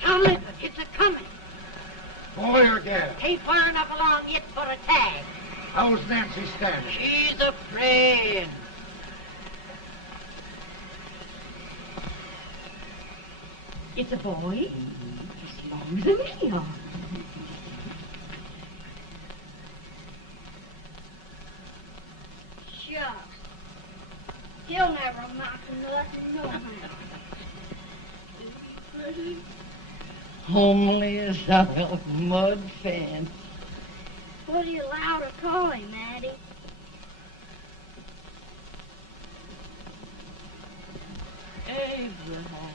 John Lincoln, it's a-coming. Boy or gal? Ain't far enough along yet for a tag. How's Nancy standing? She's afraid. It's a boy, as long as a me are. Shucks. He'll never amount to nothing, no how. Homely as a mud fence. What do you allow to call him, Addie? Abraham.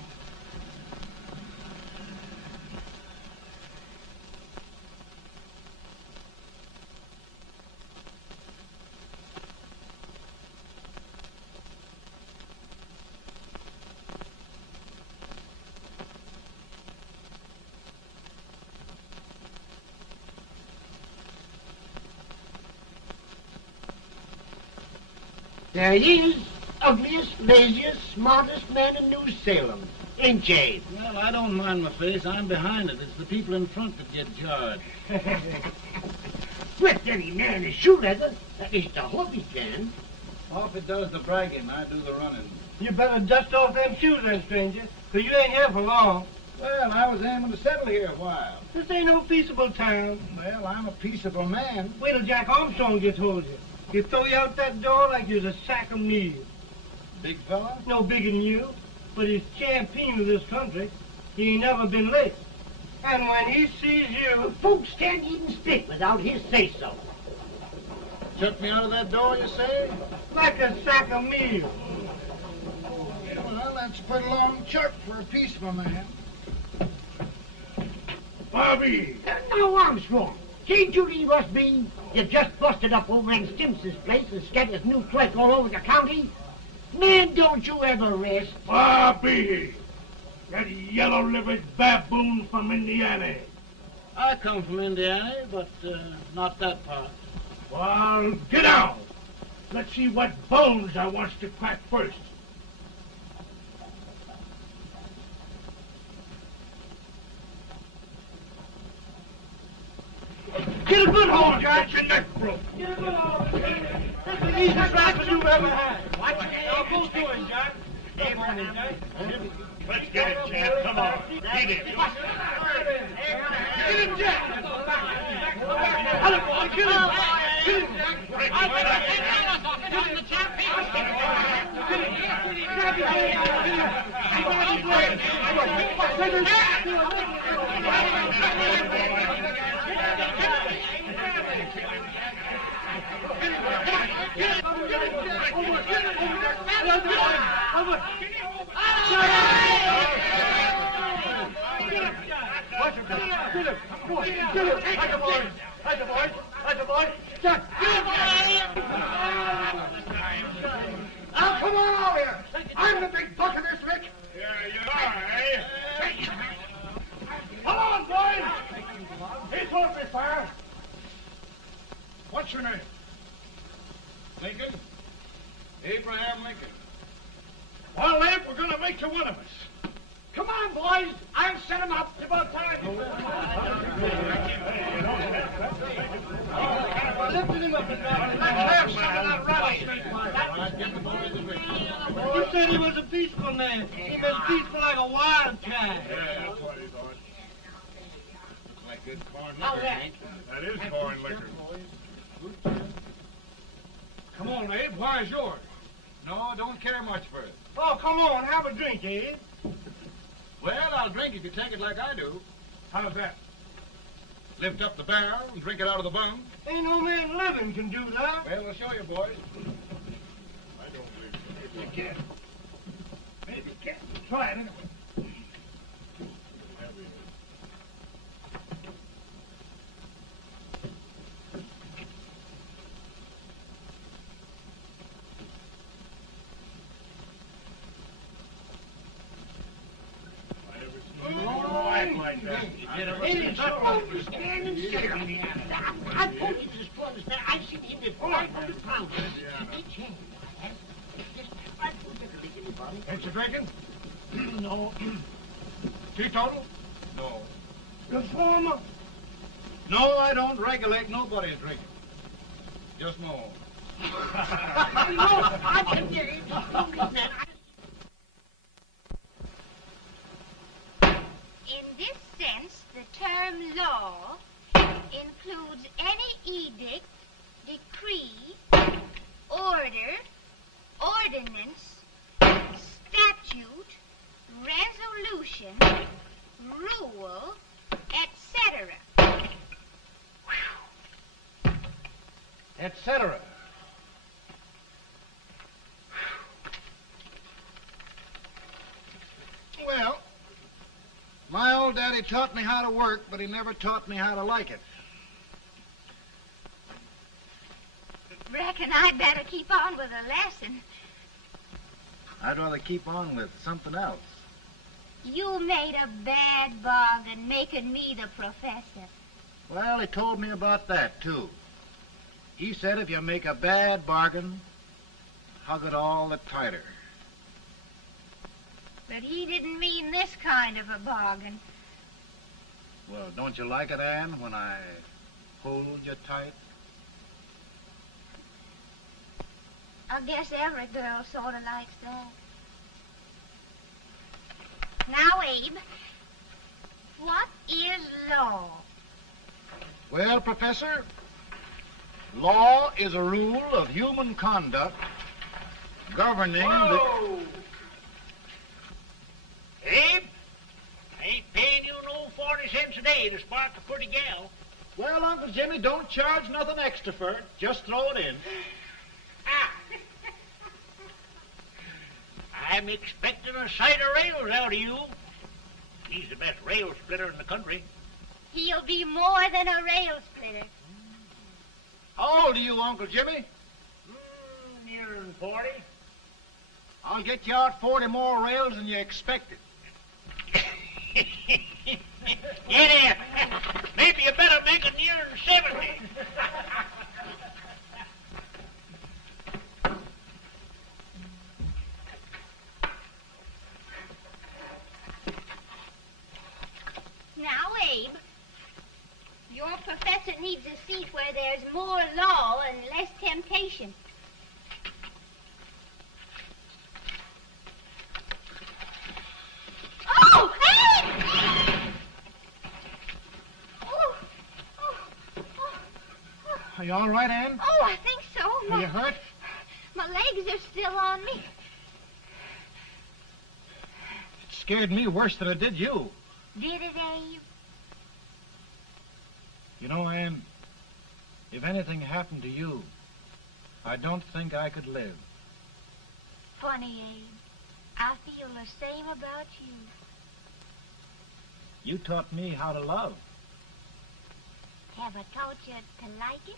There he is, ugliest, laziest, smartest man in New Salem. Ain't Jay? Well, I don't mind my face. I'm behind it. It's the people in front that get jarred. With any man is shoe leather, at least I hope he can. Off it does the bragging, I do the running. You better dust off them shoes then, stranger, 'cause you ain't here for long. Well, I was aiming to settle here a while. This ain't no peaceable town. Well, I'm a peaceable man. Wait till Jack Armstrong gets hold of you. He'll throw you out that door like you're a sack of meal. Big fella? No bigger than you, but he's champion of this country. He ain't never been late. And when he sees you... Folks can't even speak without his say-so. Chuck me out of that door, you say? like a sack of meal. Well, that's pretty long chirp for a peaceful man. Bobby! Now, Armstrong, can't you leave us be? You just busted up over in Stimpson's place and scattered new clerk all over the county. Man, don't you ever rest. Bobby! That yellow-livered baboon from Indiana. I come from Indiana, but not that part. Well, get out. Let's see what bones I wants to crack first. Get a good hold, Jack. Your neck broke. Get a good hold. That's the easiest rifle you've ever had. Watch it. Now, go to him, Jack. Abraham, Jack. Let's get it, Jack. Come on. Get it. Get him, Jack. Hello, boy. Get him. Get him, Jack. Now, come on over here. I'm the big buck of this lick. Yeah, you are, eh? Come on, boys. He's going to be fire. What's your name? Lincoln? Abraham Lincoln. Well, Abe, we're going to make you one of us. Come on, boys. I'll set him up. It's about time. Lifted him up and down. Let's have some of that rattlesnake. You said he was a peaceful man. He was peaceful like a wildcat. Yeah, that's what he thought. Looks like good corn How's liquor, that? Hank. That is corn liquor. Come on, Abe. Why is yours? No, don't care much for it. Oh, come on. Have a drink, Abe. Well, I'll drink if you take it like I do. How's that? Lift up the barrel and drink it out of the bung. Ain't no man living can do that. Well, I'll show you, boys. I don't believe it. Maybe you can. Maybe you can. Try it anyway. It's standing still. I told you this to understand. I've seen him lift 500 pounds. Each hand. Just I put it like anybody. Ain't you drinking? No. Teetotal? No. Reformer. No, I don't regulate nobody's drinking. Just no. No, I can get it. In this sense, the term law includes any edict, decree, order, ordinance, statute, resolution, rule, etc. Etc. Well, my old daddy taught me how to work, but he never taught me how to like it. Reckon I'd better keep on with the lesson. I'd rather keep on with something else. You made a bad bargain making me the professor. Well, he told me about that, too. He said if you make a bad bargain, hug it all the tighter. But he didn't mean this kind of a bargain. Well, don't you like it, Ann, when I hold you tight? I guess every girl sort of likes that. Now, Abe, what is law? Well, Professor, law is a rule of human conduct governing Whoa! Abe, I ain't paying you no 40 cents a day to spark a pretty gal. Well, Uncle Jimmy, don't charge nothing extra for it. Just throw it in. Ah. I'm expecting a sight of rails out of you. He's the best rail splitter in the country. He'll be more than a rail splitter. How old are you, Uncle Jimmy? Nearing 40. I'll get you out 40 more rails than you expected. Yeah, there. Maybe you better make it nearing 70. Now, Abe, your professor needs a seat where there's more law and less temptation. Oh, Abe! Oh, oh, oh. Are you all right, Ann? Oh, I think so. Are you hurt? My legs are still on me. It scared me worse than it did you. Did it, Abe? You know, Ann, if anything happened to you, I don't think I could live. Funny, Abe. I feel the same about you. You taught me how to love. Have I taught you to like it?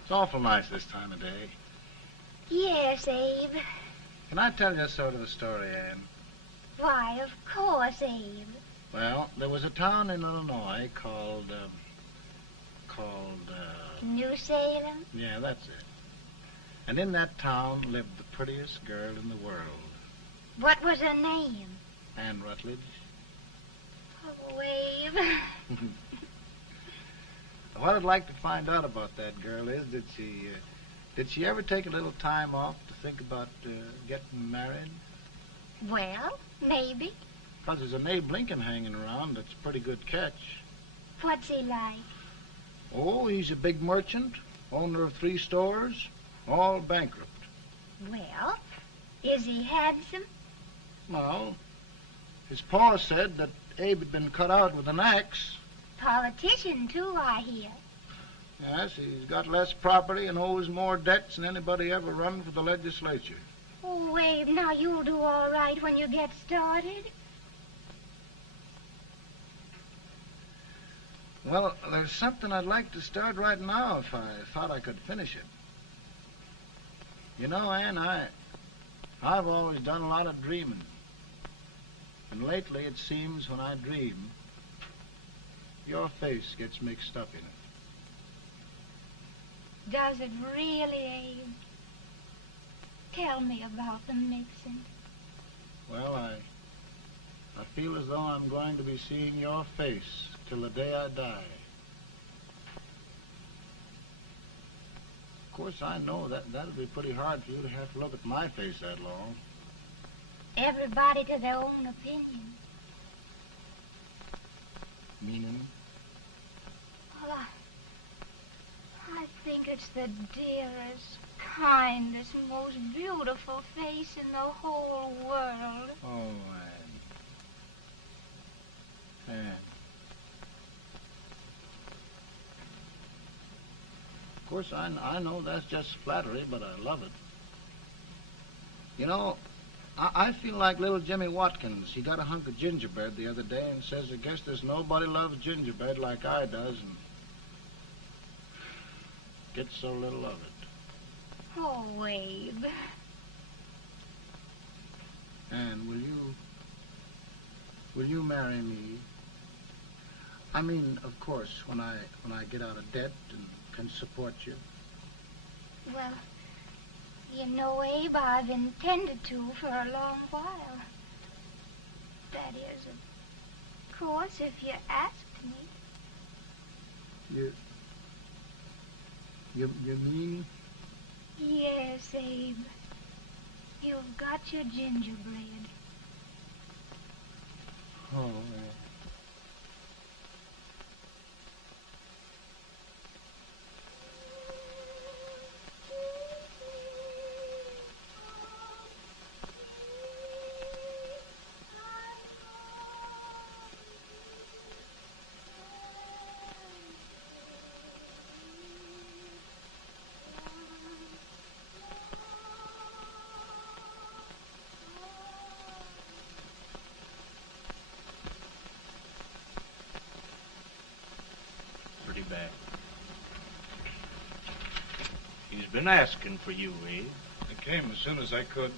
It's awful nice this time of day. Yes, Abe. Can I tell you sort of a story, Ann? Why, of course, Abe. Well, there was a town in Illinois called, New Salem? yeah, that's it. And in that town lived the prettiest girl in the world, What was her name? Ann Rutledge. Oh, Abe. What I'd like to find out about that girl is, did she ever take a little time off to think about getting married? Well, maybe. Because there's an Abe Lincoln hanging around that's a pretty good catch. What's he like? Oh, he's a big merchant, owner of 3 stores, all bankrupt. Well, is he handsome? Well, his pa said that Abe had been cut out with an axe. Politician, too, I hear. Yes, he's got less property and owes more debts than anybody ever run for the legislature. Oh, Abe, now you'll do all right when you get started. Well, there's something I'd like to start right now if I thought I could finish it. You know, Ann, I've always done a lot of dreaming. And lately it seems when I dream, your face gets mixed up in it. Does it really, Abe? Tell me about the mixing. Well, I feel as though I'm going to be seeing your face till the day I die. Of course, I know that'll be pretty hard for you to have to look at my face that long. Everybody to their own opinion. Meaning? Well, I think it's the dearest, kindest, most beautiful face in the whole world. Oh, Ann. Of course, I know that's just flattery, but I love it. You know, I feel like little Jimmy Watkins. He got a hunk of gingerbread the other day and says, I guess there's nobody loves gingerbread like I does, and gets so little of it. Oh, Abe. And will you marry me? I mean, of course, when I get out of debt and can support you. Well, you know, Abe, I've intended to for a long while. That is, of course, if you asked me. You mean? Yes, Abe. You've got your gingerbread. Oh, Bad. He's been asking for you, Abe. I came as soon as I could.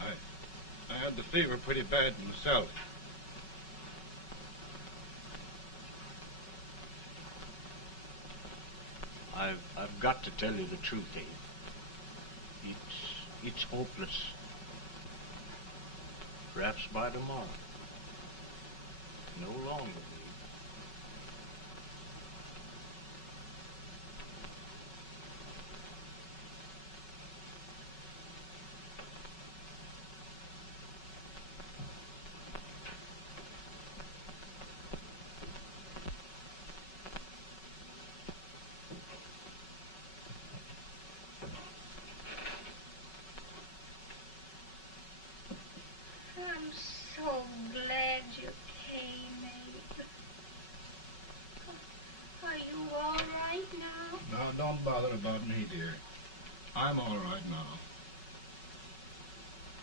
I had the fever pretty bad myself. I've got to tell you the truth, Abe. It's hopeless. Perhaps by tomorrow. No longer. I'm so glad you came, Abe. Are you all right now? No, don't bother about me, dear. I'm all right now.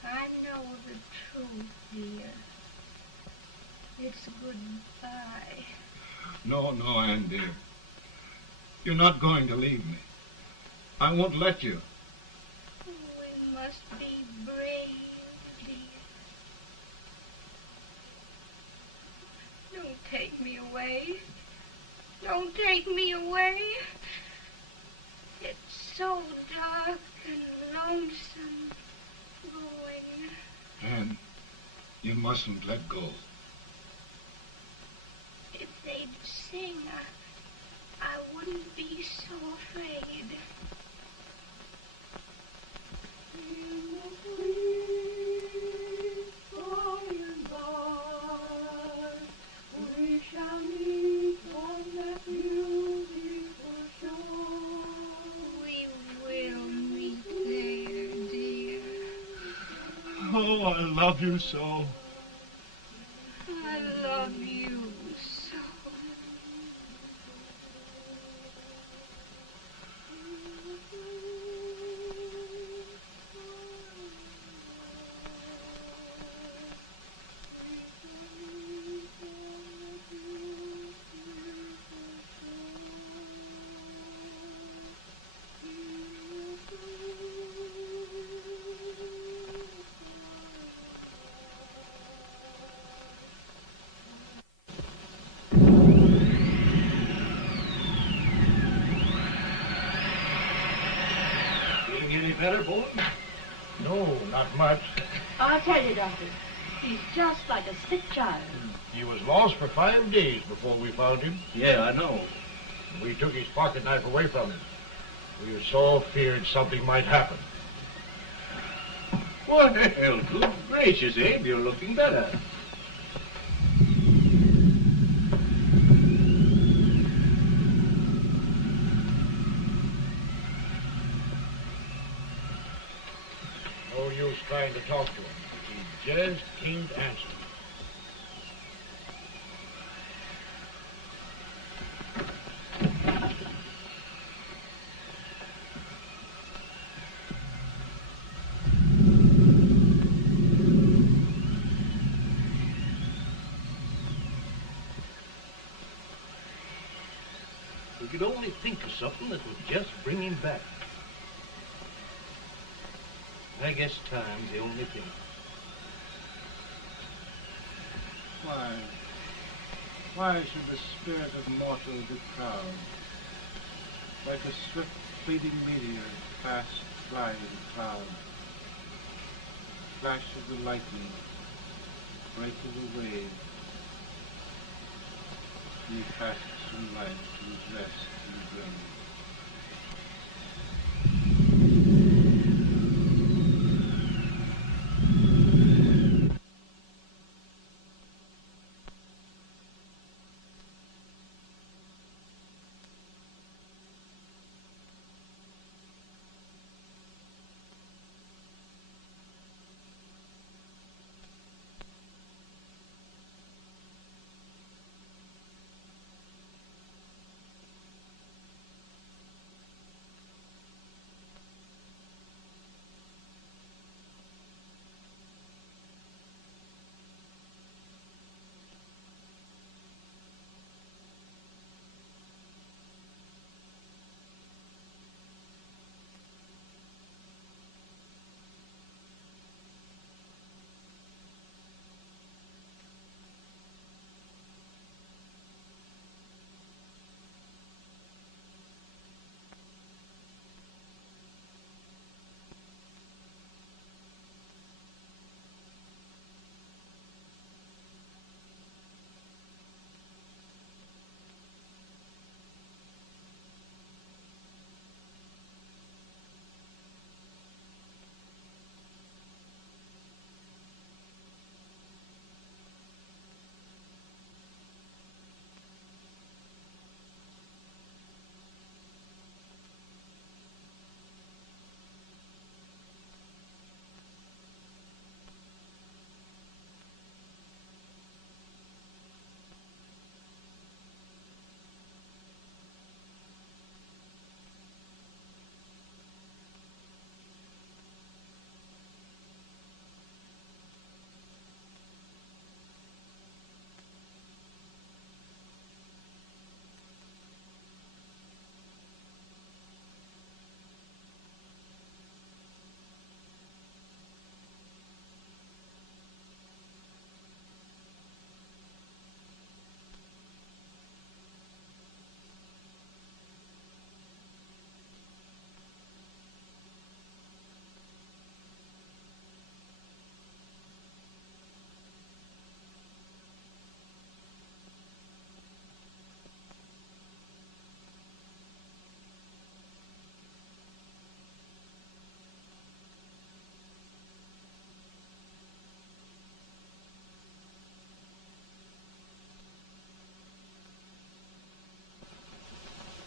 I know the truth, dear. It's goodbye. No, Ann, dear. You're not going to leave me. I won't let you. We must be brave, dear. Don't take me away. Don't take me away. It's so dark and lonesome going. Ann, you mustn't let go. If they'd sing, I wouldn't be so afraid. We shall meet on that beautiful shore. Oh, I love you so. I love you so. Better, boy? No, not much. I'll tell you, Doctor. He's just like a sick child. He was lost for 5 days before we found him. Yeah, I know. We took his pocket knife away from him. We so feared something might happen. What the hell? Good gracious, Abe, you're looking better. No use trying to talk to him. He just can't answer. We could only think of something that would just bring him back. I guess time's the only thing. Why should the spirit of mortal be proud? Like a swift fleeting meteor, fast flying cloud. Flash of the lightning, break of the wave. And he passes from life to his rest in the grave.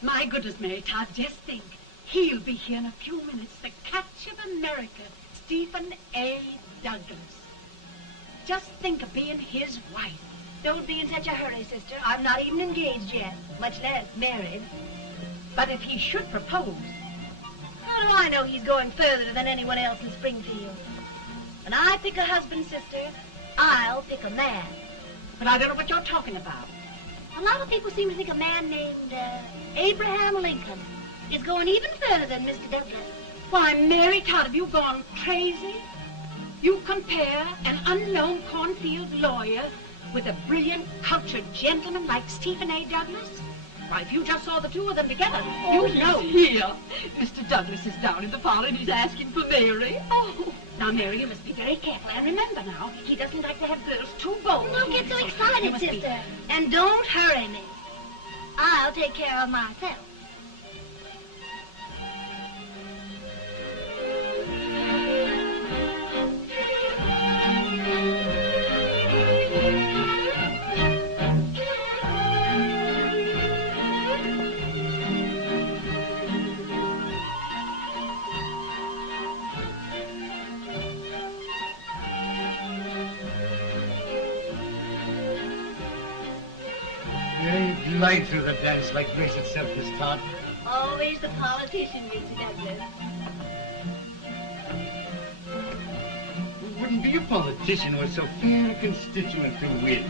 My goodness, Mary Todd, just think. He'll be here in a few minutes. The catch of America, Stephen A. Douglas. Just think of being his wife. Don't be in such a hurry, sister. I'm not even engaged yet, much less married. But if he should propose... How do I know he's going further than anyone else in Springfield? When I pick a husband, sister, I'll pick a man. But I don't know what you're talking about. A lot of people seem to think a man named Abraham Lincoln is going even further than Mr. Douglas. Why, Mary Todd, have you gone crazy? You compare an unknown cornfield lawyer with a brilliant, cultured gentleman like Stephen A. Douglas? Why, if you just saw the two of them together, you'd know. Here. Mr. Douglas is down in the parlor and he's asking for Mary. Oh. Now, Mary, you must be very careful. And remember now, he doesn't like to have girls too bold. Don't get so excited, sister. And don't hurry me. I'll take care of myself. Glide through the dance like grace itself, Miss Todd. Always the politician, Mr. Douglas. We wouldn't be a politician with so fair a constituent to win.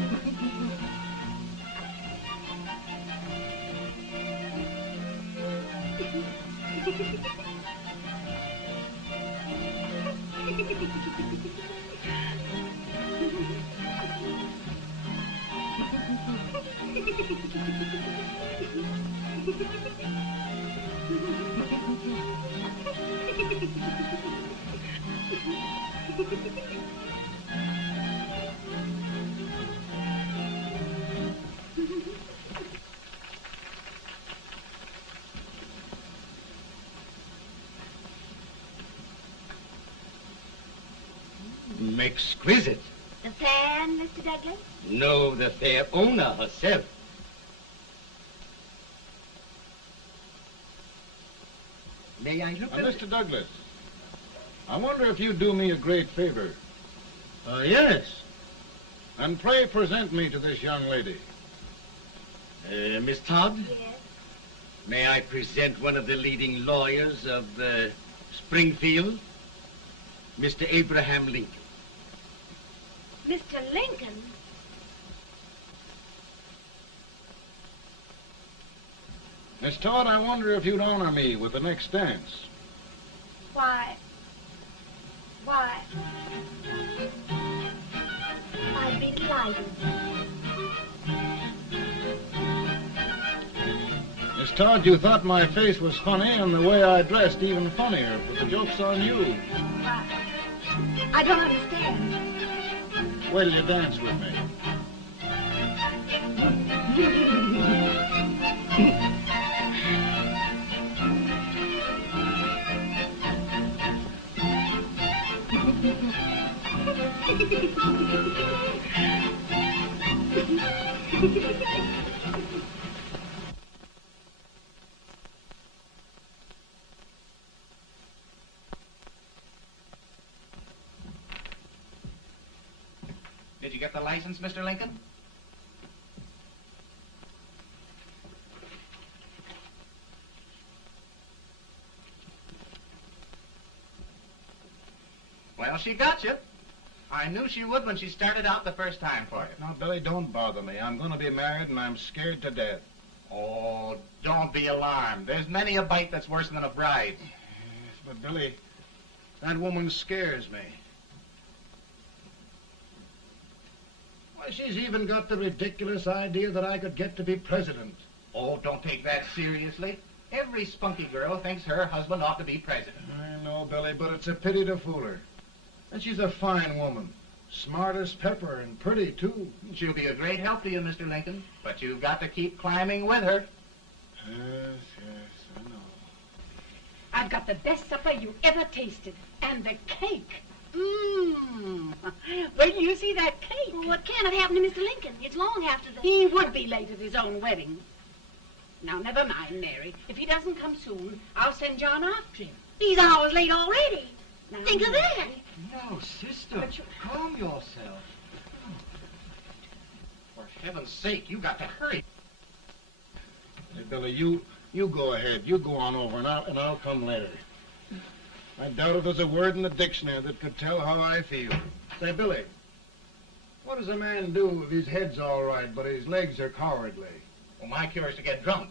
Exquisite. The fan, Mr. Douglas? No, the fair owner herself. May I look at it? Mr. Douglas, I wonder if you'd do me a great favor. Yes. And pray present me to this young lady. Miss Todd? Yes. May I present one of the leading lawyers of Springfield, Mr. Abraham Lincoln. Mr. Lincoln? Miss Todd, I wonder if you'd honor me with the next dance. Why, I'd be delighted. Miss Todd, you thought my face was funny and the way I dressed even funnier, but the joke's on you. I don't understand. Wait till you dance with me. Did you get the license, Mr. Lincoln? Well, she got you. I knew she would when she started out the first time for you. Now, Billy, don't bother me. I'm going to be married and I'm scared to death. Oh, don't be alarmed. There's many a bite that's worse than a bride. Yes, but Billy, that woman scares me. Why, she's even got the ridiculous idea that I could get to be president. Oh, don't take that seriously. Every spunky girl thinks her husband ought to be president. I know, Billy, but it's a pity to fool her. And she's a fine woman. Smart as pepper and pretty, too. She'll be a great help to you, Mr. Lincoln. But you've got to keep climbing with her. Yes, I know. I've got the best supper you ever tasted. And the cake. Mmm. Wait till you see that cake. Well, what can have happened to Mr. Lincoln? It's long after the... He would be late at his own wedding. Now, never mind, Mary. If he doesn't come soon, I'll send John after him. He's hours late already. Now, Think of that. No, sister, calm yourself. For heaven's sake, you got to hurry. Hey, Billy, you go ahead. You go on over, and I'll come later. I doubt if there's a word in the dictionary that could tell how I feel. Say, Billy, what does a man do if his head's all right, but his legs are cowardly? Well, my cure is to get drunk.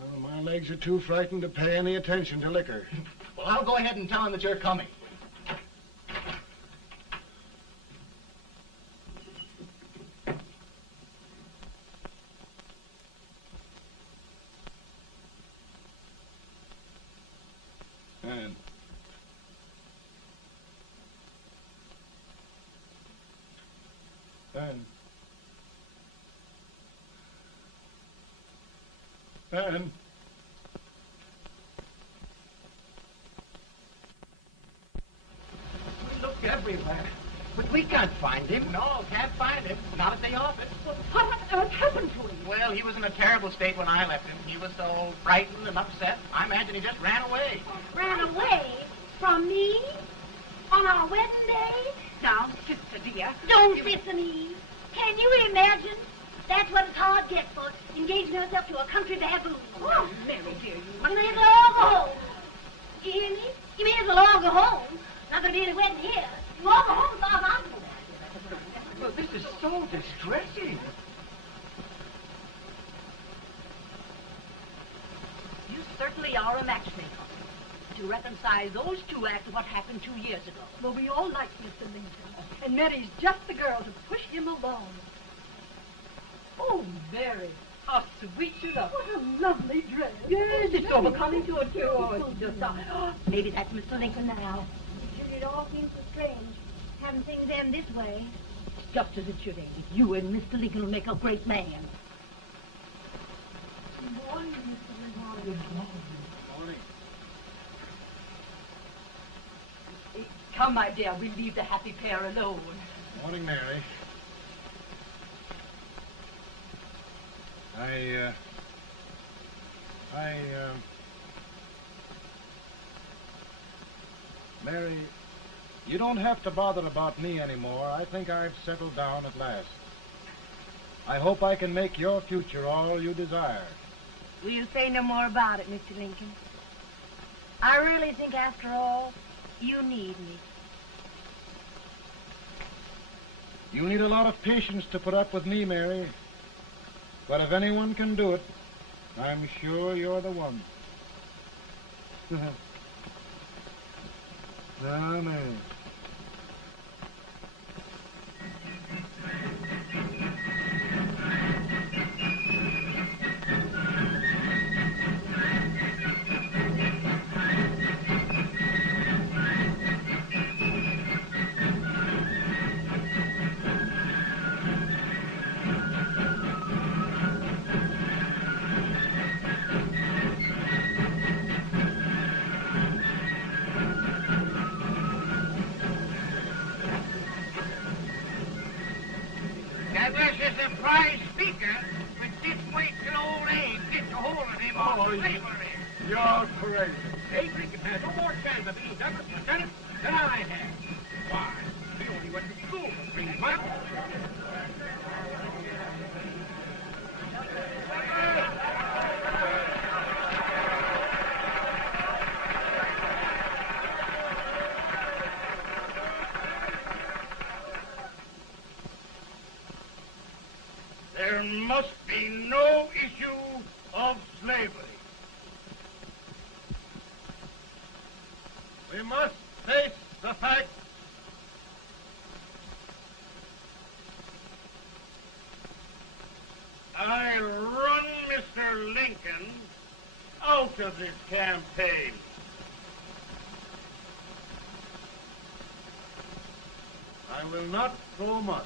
Well, my legs are too frightened to pay any attention to liquor. Well, I'll go ahead and tell him that you're coming. Ann. Ann. Ann. We looked everywhere, but we can't find him. No, can't find him. Not at the office. Well, what on earth happened to him? Well, he was in a terrible state when I left him. He was so frightened and upset. I imagine he just ran away. Ran away from me on our wedding day? Now, sister dear. Don't listen, Eve. Can you imagine? That's what it's hard gets for, engaging herself to a country baboon. Oh, Mary, dear, You may as well all go home. You hear me? You may as well all go home. Not gonna be any wedding here. You all go home as far as I'm concerned. Well, this is so distressing. You certainly are a matchmaker. To reconcile those two after what happened 2 years ago. Well, we all like Mr. Lincoln, and Mary's just the girl to push him along. Oh, Mary, how sweet you look. What a lovely dress. Yes, it's overcoming to it, too. Oh, it's just... Maybe that's Mr. Lincoln now. It all seems so strange, having things end this way. Just as it should end. You and Mr. Lincoln will make a great man. Good morning, Mr. Lincoln. Good morning. Come, my dear, we'll leave the happy pair alone. Morning, Mary. Mary, you don't have to bother about me anymore. I think I've settled down at last. I hope I can make your future all you desire. We'll say no more about it, Mr. Lincoln. I really think, after all, you need me. You need a lot of patience to put up with me, Mary. But if anyone can do it, I'm sure you're the one. Amen. Douglas is a prize speaker, but just wait till old Abe gets a hold of him on the paper. You're crazy. Abe Lincoln has no more chance of being Douglas Lieutenant than I have. Why? He only went to school for 3 months. There must be no issue of slavery. We must face the fact I run Mr. Lincoln out of this campaign. I will not throw much.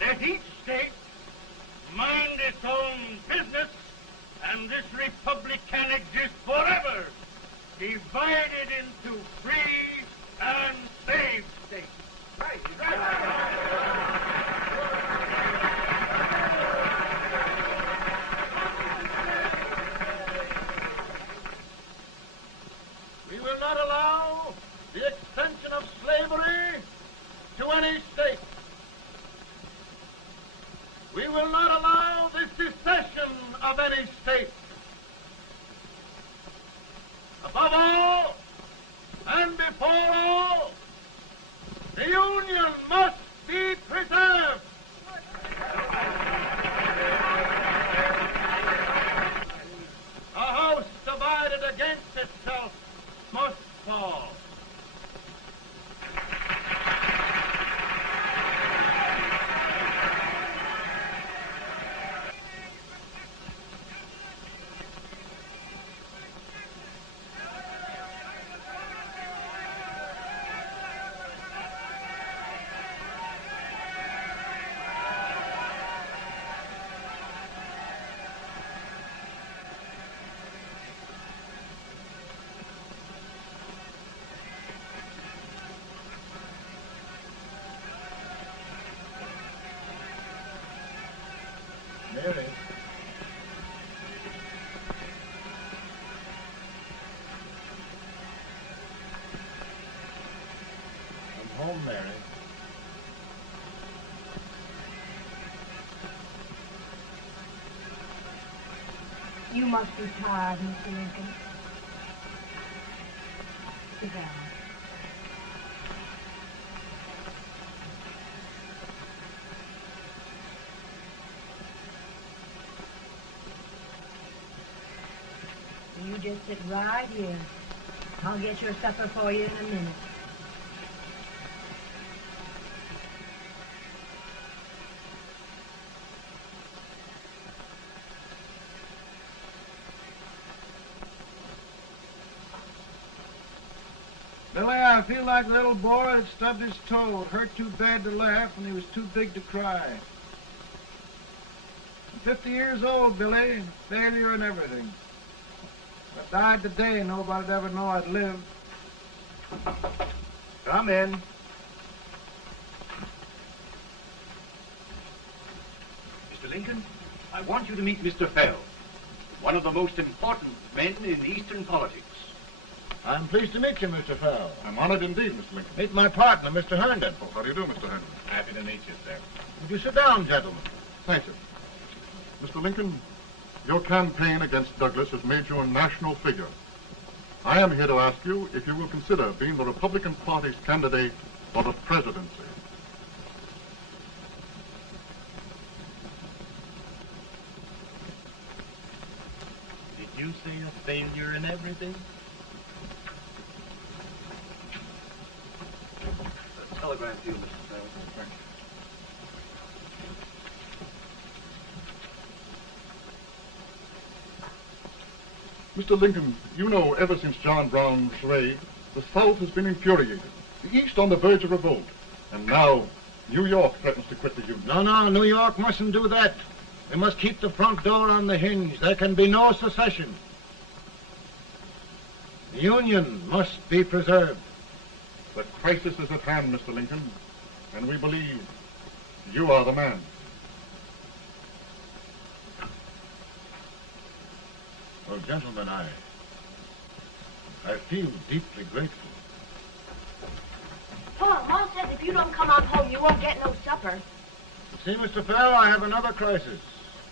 Let each state mind its own business, and this republic can exist forever, divided into free and slave states. Right, Union must be preserved. A house divided against itself must fall. Mary. I'm home, Mary. You must be tired, Mr. Lincoln. Sit down. You just sit right here. I'll get your supper for you in a minute. Billy, I feel like a little boy that stubbed his toe. It hurt too bad to laugh, and he was too big to cry. I'm 50 years old, Billy. Failure and everything. If I died today, nobody'd ever know I'd lived. Come in. Mr. Lincoln, I want you to meet Mr. Fell, one of the most important men in Eastern politics. I'm pleased to meet you, Mr. Fell. I'm honored indeed, Mr. Lincoln. Meet my partner, Mr. Herndon. Oh, how do you do, Mr. Herndon? Happy to meet you, sir. Would you sit down, gentlemen? Thank you. Mr. Lincoln, your campaign against Douglas has made you a national figure. I am here to ask you if you will consider being the Republican Party's candidate for the presidency. Did you say a failure in everything? A telegram to you, Mr. Fell. Thank you. Mr. Lincoln, you know ever since John Brown's raid, the South has been infuriated, the East on the verge of revolt, and now New York threatens to quit the Union. No, New York mustn't do that. We must keep the front door on the hinge. There can be no secession. The Union must be preserved. The crisis is at hand, Mr. Lincoln, and we believe you are the man. Well, gentlemen, I feel deeply grateful. Paul, Ma says if you don't come on home, you won't get no supper. See, Mr. Fell, I have another crisis.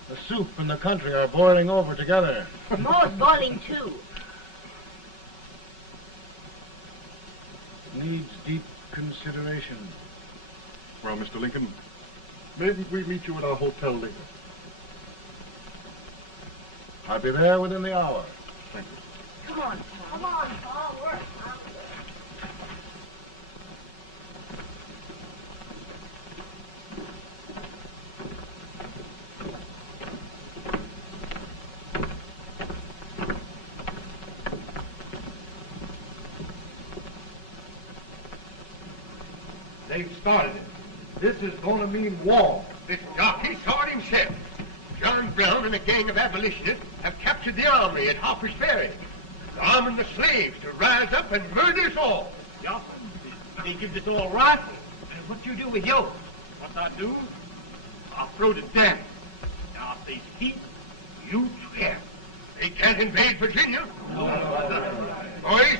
The soup and the country are boiling over together. Ma's boiling too. Needs deep consideration. Well, Mr. Lincoln, maybe we meet you at our hotel later. I'll be there within the hour. Thank you. Come on, Paul. Come on, Paul. Work. They've started it. This is going to mean war. This jockey saw it himself. John Brown and a gang of abolitionists have captured the armory at Harper's Ferry. They're arming the slaves to rise up and murder us all. Yeah, they give this all right. And what you do with yours? What I do? I'll throw it down. Now, if they speak, you swear. They can't invade Virginia. Boys,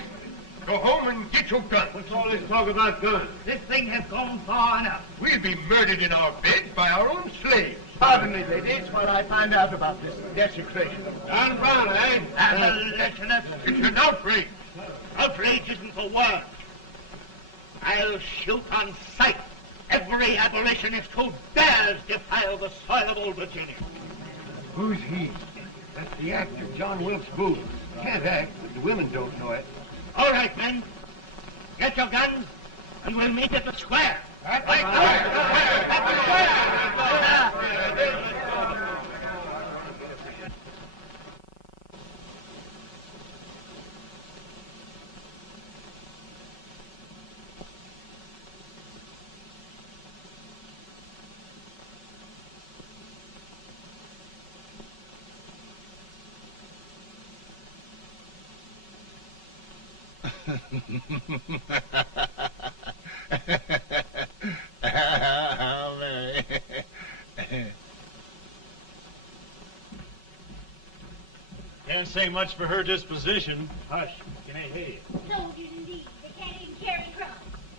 go home and get your guns. What's all this talk about guns? This thing has gone far enough. We'll be murdered in our beds by our own slaves. Pardon me, ladies, while I find out about this desecration. John Brown, eh? Abolitionist. It's an outrage. Outrage isn't the word. I'll shoot on sight every abolitionist who dares defile the soil of old Virginia. Who's he? That's the actor, John Wilkes Booth. Can't act, but the women don't know it. All right, men. Get your guns, and we'll meet at the square. At the square! Mary. Can't say much for her disposition. Hush, can I hear you? Soldiers indeed. They can't even carry crumbs.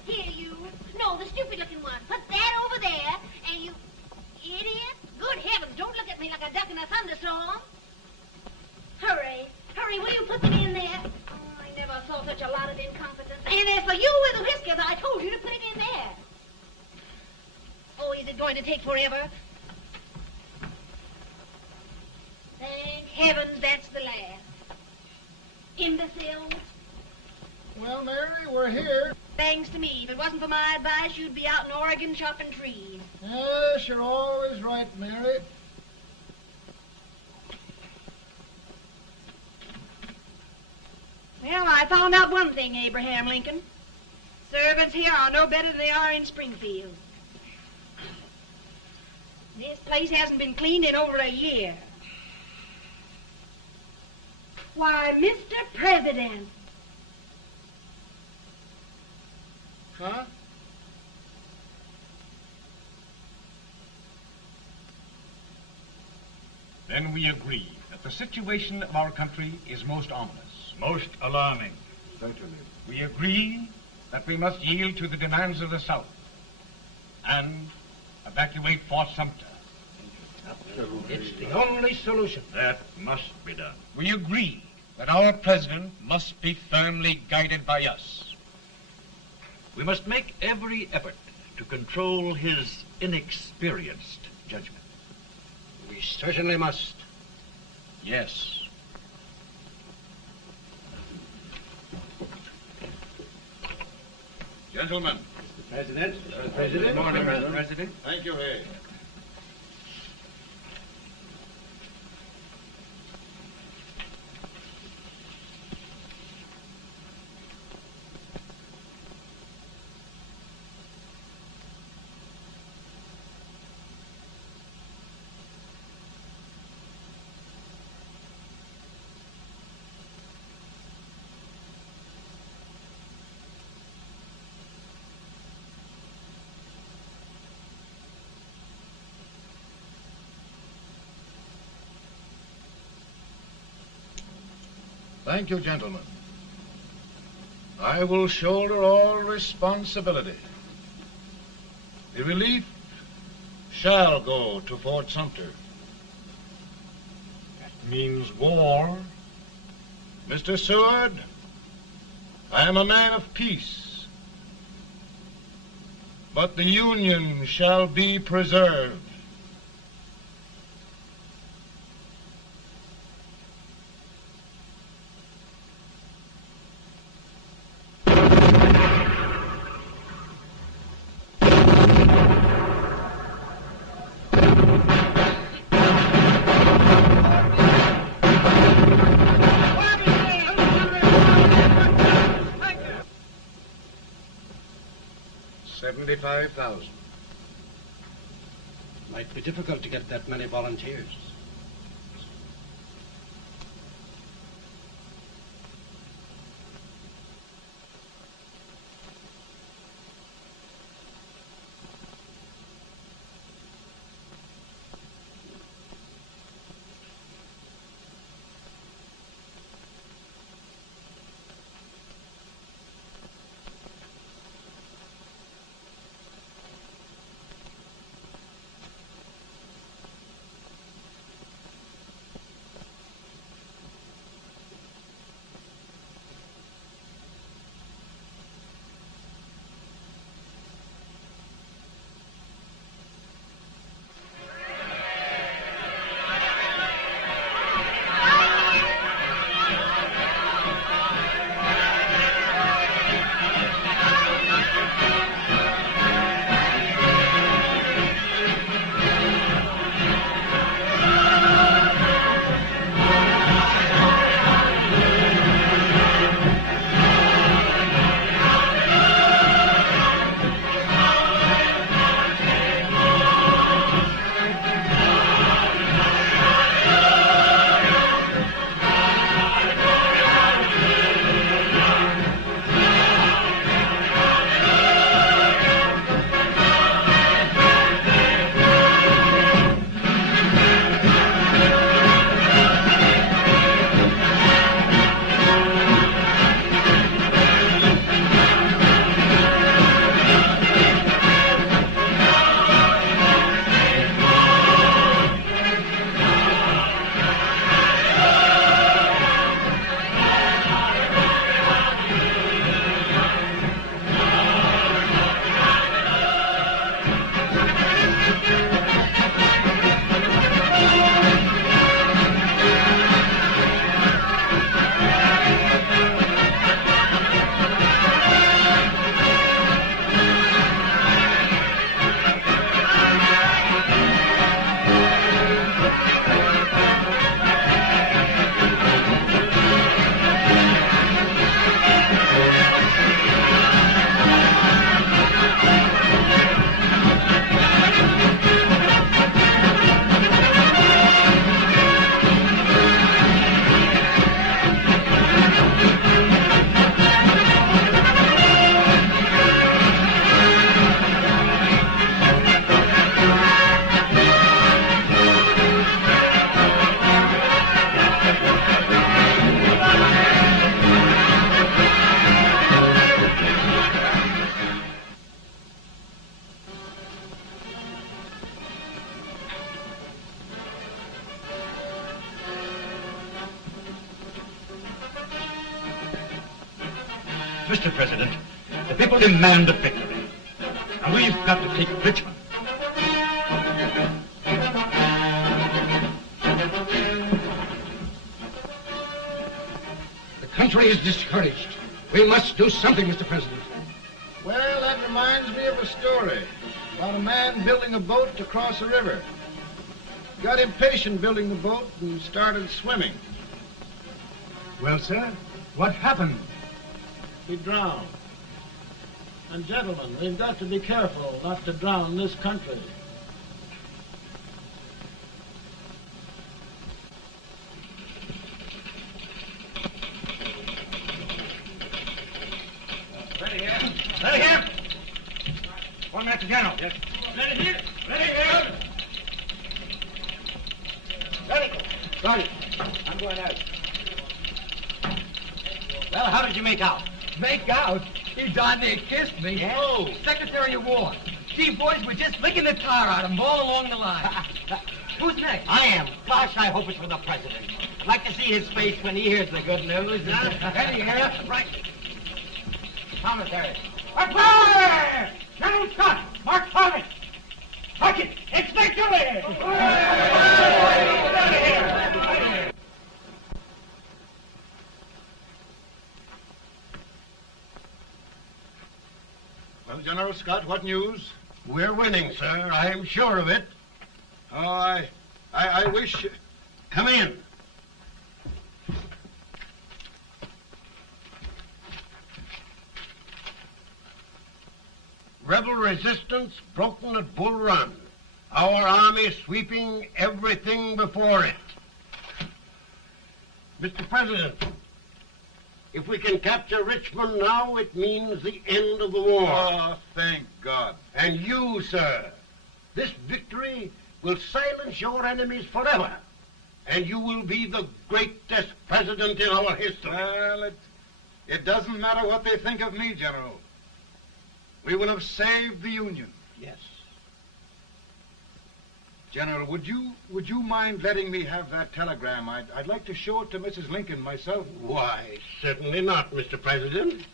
Here, you. No, the stupid-looking one. Put that over there, and you... Idiot. Good heavens, don't look at me like a duck in a thunderstorm. Hurry. Hurry, will you put them in there? Oh, I never saw such a lot of incompetence. And as for you with the whiskers, I told you to put it in there. Oh, is it going to take forever? Thank heavens that's the last. Imbeciles. Well, Mary, we're here. Thanks to me. If it wasn't for my advice, you'd be out in Oregon chopping trees. Yes, you're always right, Mary. Well, I found out one thing, Abraham Lincoln. Servants here are no better than they are in Springfield. This place hasn't been cleaned in over a year. Why, Mr. President. Huh? Then we agree that the situation of our country is most ominous. Most alarming. Certainly. We agree that we must yield to the demands of the South and evacuate Fort Sumter. It's the only solution. That must be done. We agree that our president must be firmly guided by us. We must make every effort to control his inexperienced judgment. We certainly must. Yes. Gentlemen. Mr. President. Mr. President. Good morning, Mr. President. Thank you, Hay. Thank you, gentlemen. I will shoulder all responsibility. The relief shall go to Fort Sumter. That means war. Mr. Seward, I am a man of peace, but the Union shall be preserved. $75,000. Might be difficult to get that many volunteers. Mr. President, the people demand a victory. And we've got to take Richmond. The country is discouraged. We must do something, Mr. President. Well, that reminds me of a story about a man building a boat to cross a river. Got impatient building the boat and started swimming. Well, sir, what happened? He drowned. And gentlemen, we've got to be careful not to drown this country. Ready here. Ready here. 1 minute to General. Yes. Ready here. Ready here. Ready. Ready. I'm going out. Well, how did you make out? Make out? He darn near kissed me. Yeah? Oh, Secretary of War. Gee, boys, we're just licking the tar out of him all along the line. Who's next? I am. Gosh, I hope it's for the president. I'd like to see his face when he hears the good news. Ready here. Right. Commissary. Fire! General Scott, Mark Thomas. Mark it. It's victory! Well, General Scott, what news? We're winning, sir. I'm sure of it. Oh, I wish... Come in. Rebel resistance broken at Bull Run. Our army sweeping everything before it. Mr. President, if we can capture Richmond now, it means the end of the war. Oh, thank God. And you, sir, this victory will silence your enemies forever. And you will be the greatest president in our history. Well, it doesn't matter what they think of me, General. We will have saved the Union. Yes. General, would you mind letting me have that telegram? I'd like to show it to Mrs. Lincoln myself. Why, certainly not, Mr. President.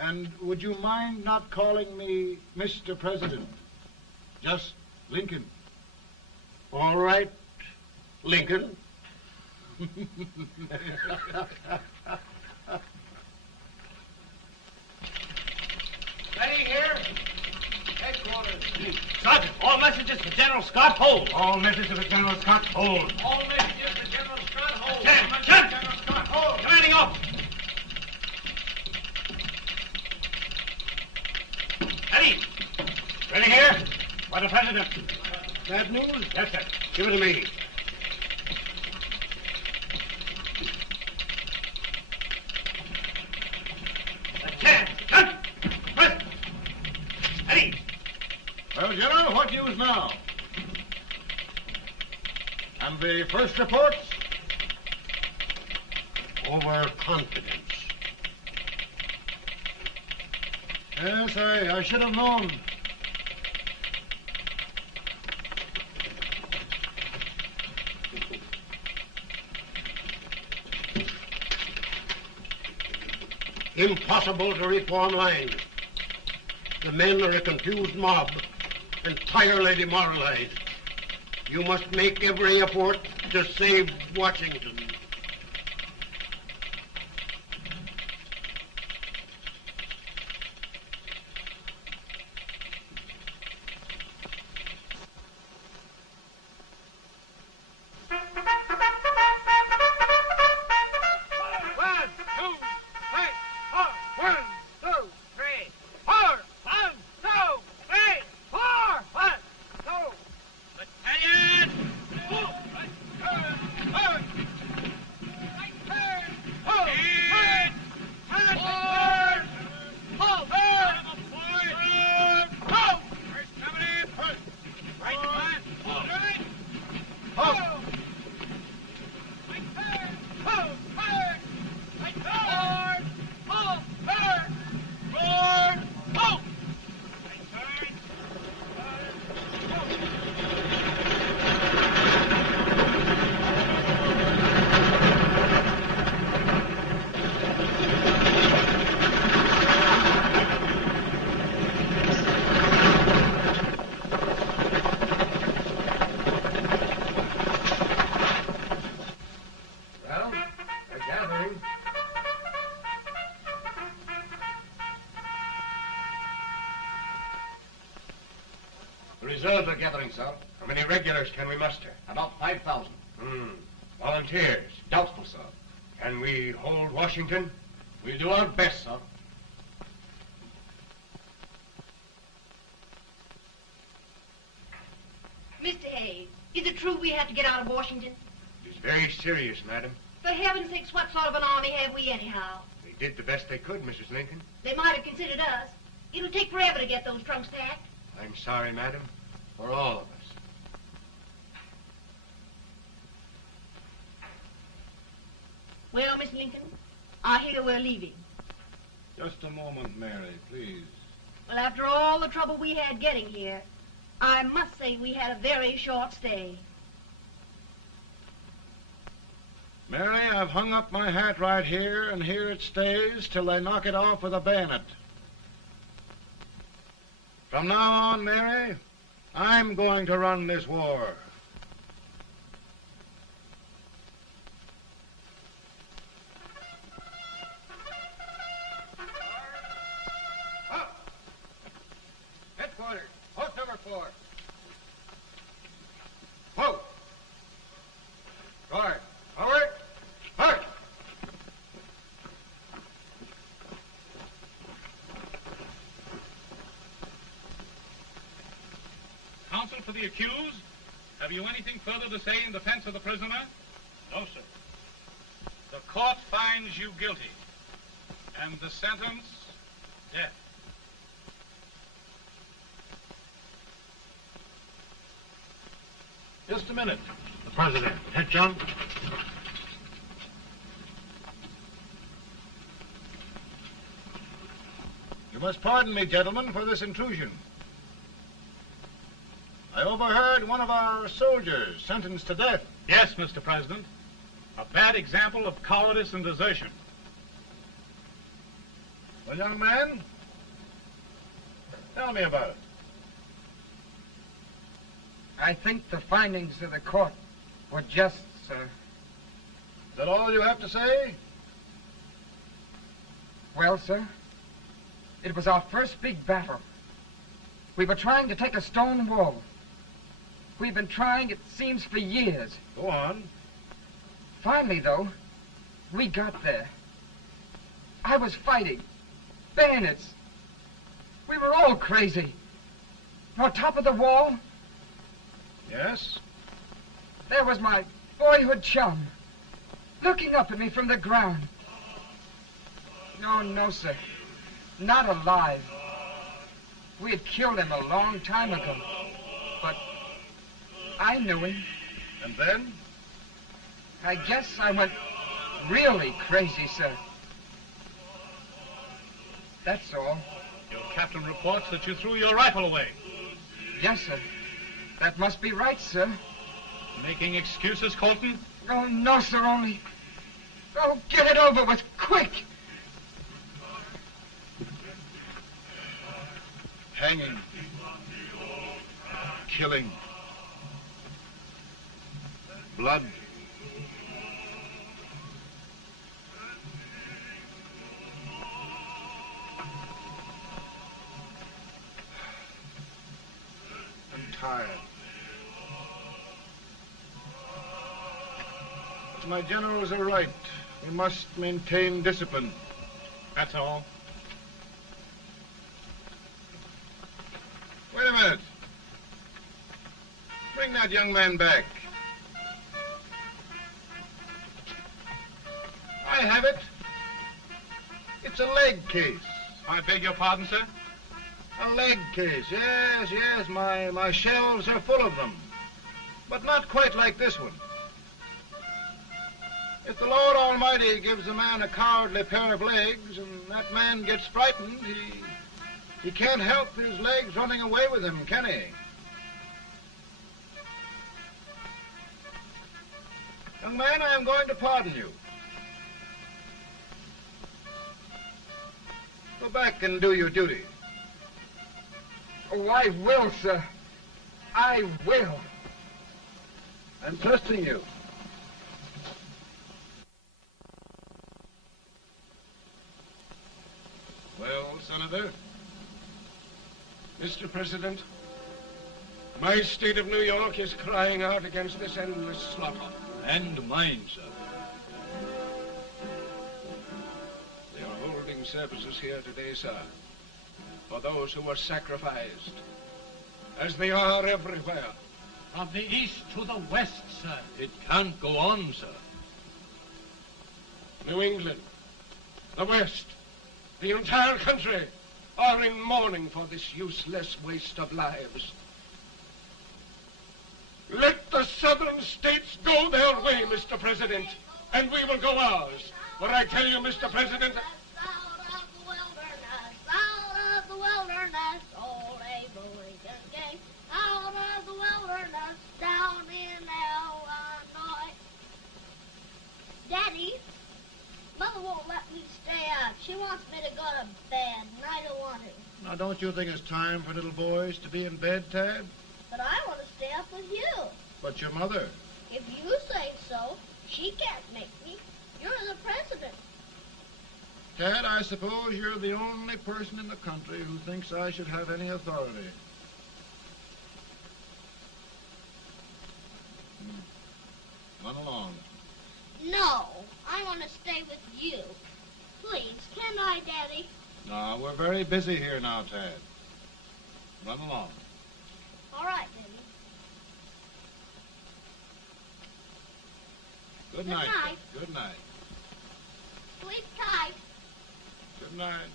And would you mind not calling me Mr. President? Just Lincoln. All right, Lincoln. Ready here. Headquarters. Sergeant, all messages for General Scott, hold. All messages for General Scott, hold. All messages for General Scott, hold. Stand. General Scott, hold. Commanding officer. Ready. Ready here. For the President. Bad news? Yes, sir. Give it to me. Well, General, what news now? And the first reports? Overconfidence. Yes, I should have known. Impossible to reform lines. The men are a confused mob, entirely demoralized. You must make every effort to save Washington. Resulta gathering, sir. How many regulars can we muster? About 5,000. Volunteers? Doubtful, sir. Can we hold Washington? We'll do our best, sir. Mr. Hayes, is it true we have to get out of Washington? It is very serious, madam. For heaven's sakes, what sort of an army have we anyhow? They did the best they could, Mrs. Lincoln. They might have considered us. It'll take forever to get those trunks packed. I'm sorry, madam. For all of us. Well, Miss Lincoln, I hear we're leaving. Just a moment, Mary, please. Well, after all the trouble we had getting here, I must say we had a very short stay. Mary, I've hung up my hat right here, and here it stays till they knock it off with a bayonet. From now on, Mary, I'm going to run this war. Headquarters, post number 4. Whoa! Guard, forward, march! Counsel for the accused, have you anything further to say in defense of the prisoner? No, sir. The court finds you guilty, and the sentence, death. Just a minute. The President. Head, John. You must pardon me, gentlemen, for this intrusion. I overheard one of our soldiers sentenced to death. Yes, Mr. President. A bad example of cowardice and desertion. Well, young man, tell me about it. I think the findings of the court were just, sir. Is that all you have to say? Well, sir, it was our first big battle. We were trying to take a stone wall. We've been trying, it seems, for years. Go on. Finally, though, we got there. I was fighting. Bayonets. We were all crazy. On top of the wall, Yes? there was my boyhood chum, looking up at me from the ground. No, sir. Not alive. We had killed him a long time ago. But I knew him. And then? I guess I went really crazy, sir. That's all. Your captain reports that you threw your rifle away. Yes, sir. That must be right, sir. Making excuses, Colton? Oh, no, sir, only... Oh, get it over with, quick! Hanging. Killing. Blood. I'm tired. But my generals are right. We must maintain discipline. That's all. Wait a minute. Bring that young man back. I have it. It's a leg case. I beg your pardon, sir? A leg case, yes. My shelves are full of them. But not quite like this one. If the Lord Almighty gives a man a cowardly pair of legs and that man gets frightened, he can't help his legs running away with him, can he? Young man, I am going to pardon you. Go back and do your duty. Oh, I will, sir. I will. I'm trusting you. Well, Senator? Mr. President, My state of New York is crying out against this endless slaughter. And mine, sir. They are holding services here today, sir, for those who were sacrificed, as they are everywhere. From the east to the west, sir. It can't go on, sir. New England, the West, the entire country are in mourning for this useless waste of lives. Let the southern states go their way, Mr. President, and we will go ours. For I tell you, Mr. President... Out of the wilderness, old Abramo Lincoln came. Out of the wilderness, down in Illinois. Daddy, Mother won't let me stay up. She wants me to go to bed, and I don't want to. Now, don't you think it's time for little boys to be in bed, Tad? But I want to stay up with you. But your mother? If you say so, she can't make me. You're the president. Tad, I suppose you're the only person in the country who thinks I should have any authority. Run along. No, I want to stay with you. Please, can I, Daddy? No, we're very busy here now, Tad. Run along. All right, Daddy. Good night. Good night. Sleep tight. Good night.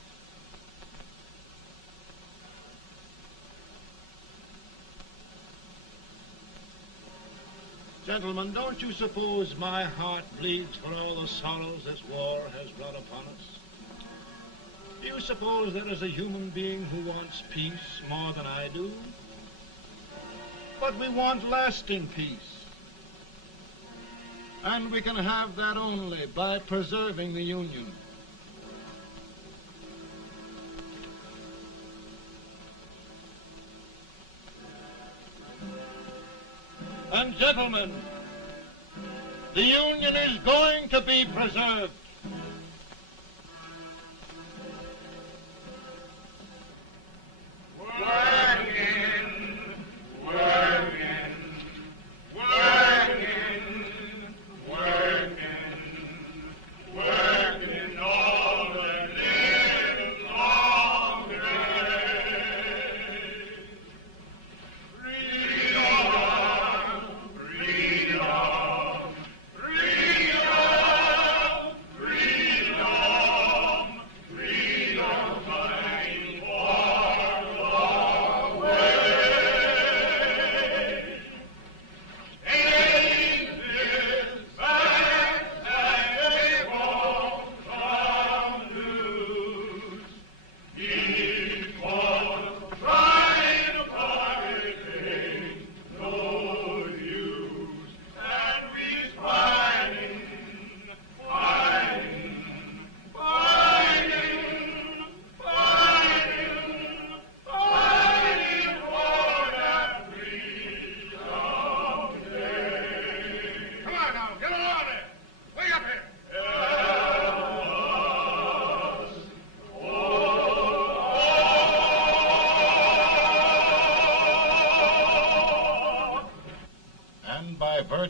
Gentlemen, don't you suppose my heart bleeds for all the sorrows this war has brought upon us? Do you suppose there is a human being who wants peace more than I do? But we want lasting peace. And we can have that only by preserving the Union. And gentlemen, the Union is going to be preserved.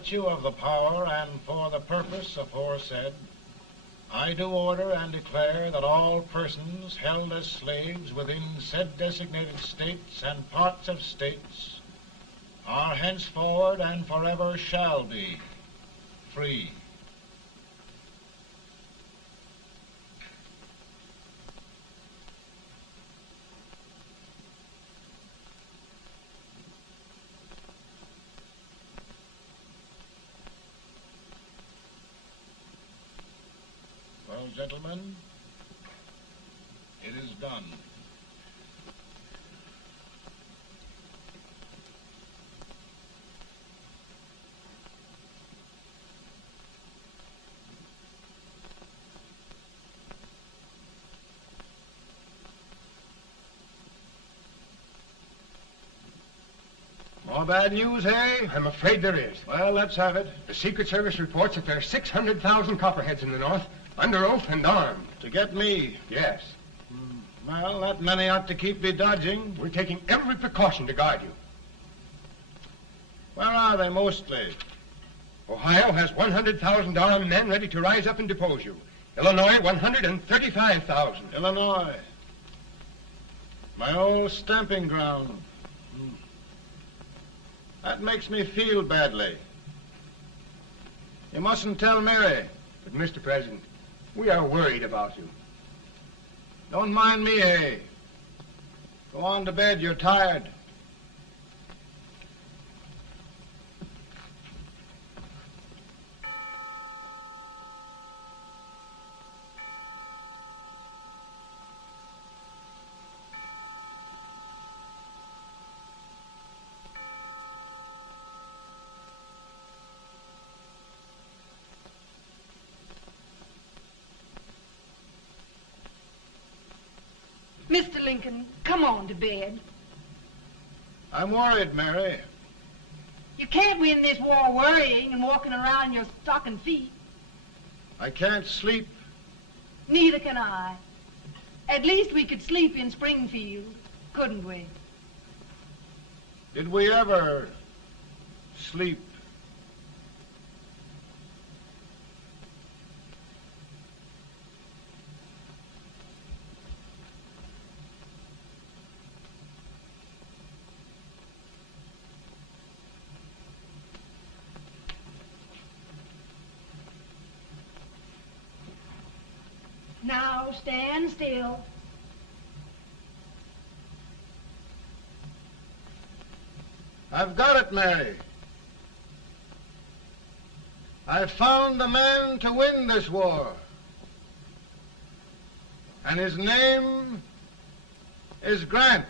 Of the power and for the purpose aforesaid, I do order and declare that all persons held as slaves within said designated states and parts of states are henceforward and forever shall be free. Well, gentlemen, it is done. More bad news, eh? I'm afraid there is. Well, let's have it. The Secret Service reports that there are 600,000 Copperheads in the North, under oath and armed. To get me? Yes. Well, that many ought to keep me dodging. We're taking every precaution to guard you. Where are they mostly? Ohio has $100,000 men ready to rise up and depose you. Illinois, 135,000. Illinois. My old stamping ground. That makes me feel badly. You mustn't tell Mary. But, Mr. President, we are worried about you. Don't mind me, eh? Go on to bed, you're tired. Mr. Lincoln, come on to bed. I'm worried, Mary. You can't win this war worrying and walking around in your stocking feet. I can't sleep. Neither can I. At least we could sleep in Springfield, couldn't we? Did we ever sleep? Now stand still. I've got it, Mary. I've found the man to win this war. And his name is Grant.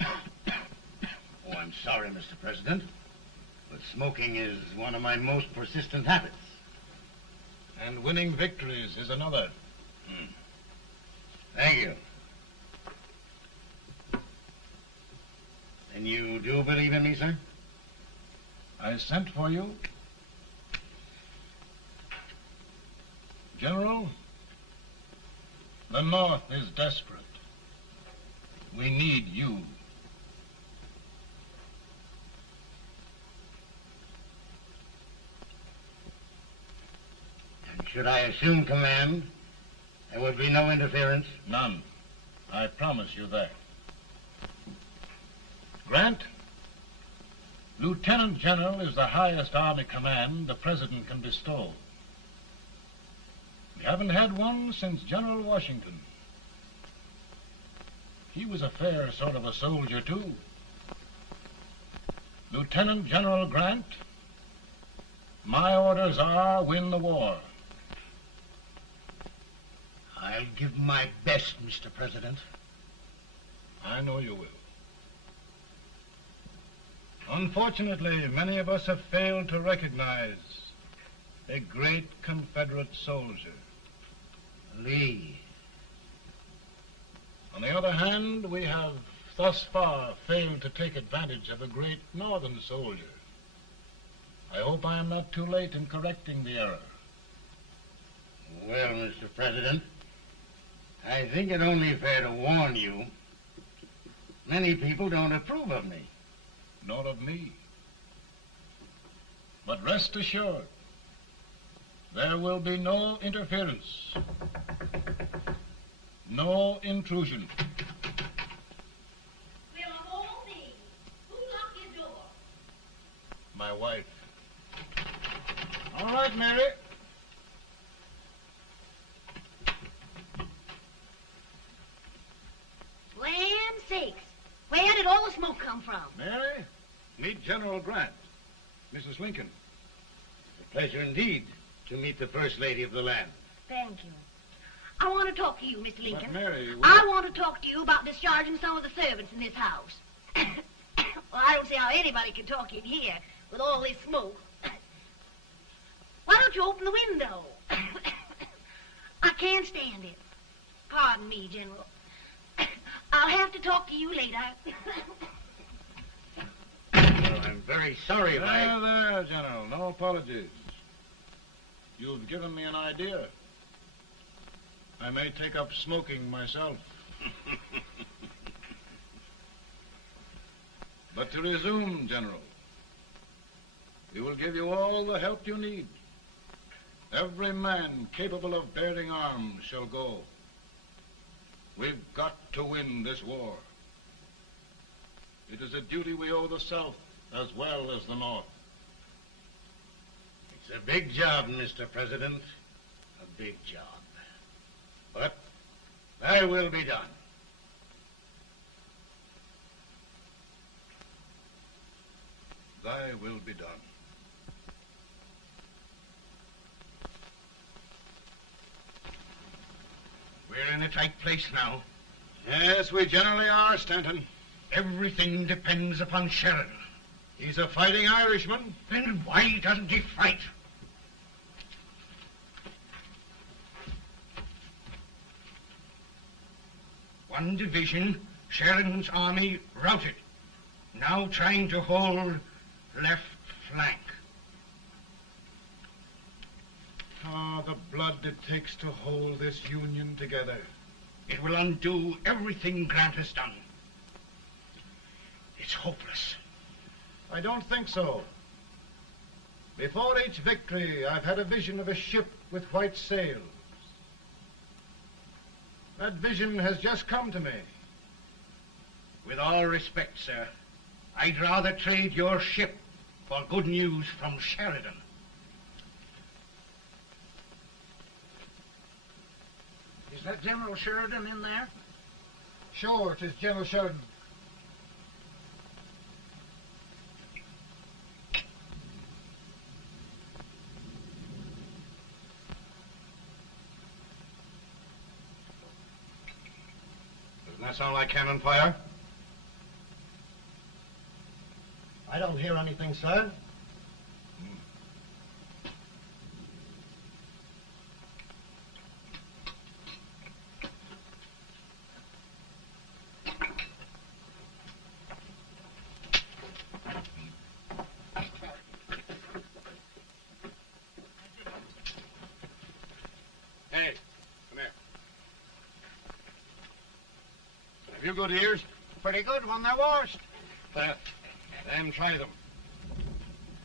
Oh, I'm sorry, Mr. President, but smoking is one of my most persistent habits. And winning victories is another. Thank you. And you do believe in me, sir? I sent for you. General, the North is desperate. We need you. And should I assume command, there would be no interference? None. I promise you that. Grant, Lieutenant General is the highest army command the President can bestow. We haven't had one since General Washington. He was a fair sort of a soldier, too. Lieutenant General Grant, my orders are win the war. I'll give my best, Mr. President. I know you will. Unfortunately, many of us have failed to recognize a great Confederate soldier, Lee. On the other hand, we have thus far failed to take advantage of a great Northern soldier. I hope I am not too late in correcting the error. Well, Mr. President, I think it only fair to warn you. Many people don't approve of me. Nor of me. But rest assured, there will be no interference, no intrusion. Well, of all things, who locked your door? My wife. All right, Mary. Land sakes, where did all the smoke come from? Mary, meet General Grant, Mrs. Lincoln. It's a pleasure indeed to meet the First Lady of the land. Thank you. I want to talk to you, Mr. Lincoln. But Mary, I want to talk to you about discharging some of the servants in this house. Well, I don't see how anybody can talk in here with all this smoke. Why don't you open the window? I can't stand it. Pardon me, General. I'll have to talk to you later. Well, I'm very sorry if I... There, General. No apologies. You've given me an idea. I may take up smoking myself. But to resume, General, we will give you all the help you need. Every man capable of bearing arms shall go. We've got to win this war. It is a duty we owe the South as well as the North. It's a big job, Mr. President. A big job. But thy will be done. Thy will be done. We're in a tight place now. Yes, we generally are, Stanton. Everything depends upon Sheridan. He's a fighting Irishman. Then why doesn't he fight? One division, Sheridan's army, routed. Now trying to hold left flank. Ah, the blood it takes to hold this Union together. It will undo everything Grant has done. It's hopeless. I don't think so. Before each victory, I've had a vision of a ship with white sails. That vision has just come to me. With all respect, sir, I'd rather trade your ship for good news from Sheridan. Is that General Sheridan in there? Sure, it is General Sheridan. Doesn't that sound like cannon fire? I don't hear anything, sir. Hey, come here. Have you good ears? Pretty good when they're washed. Then try them.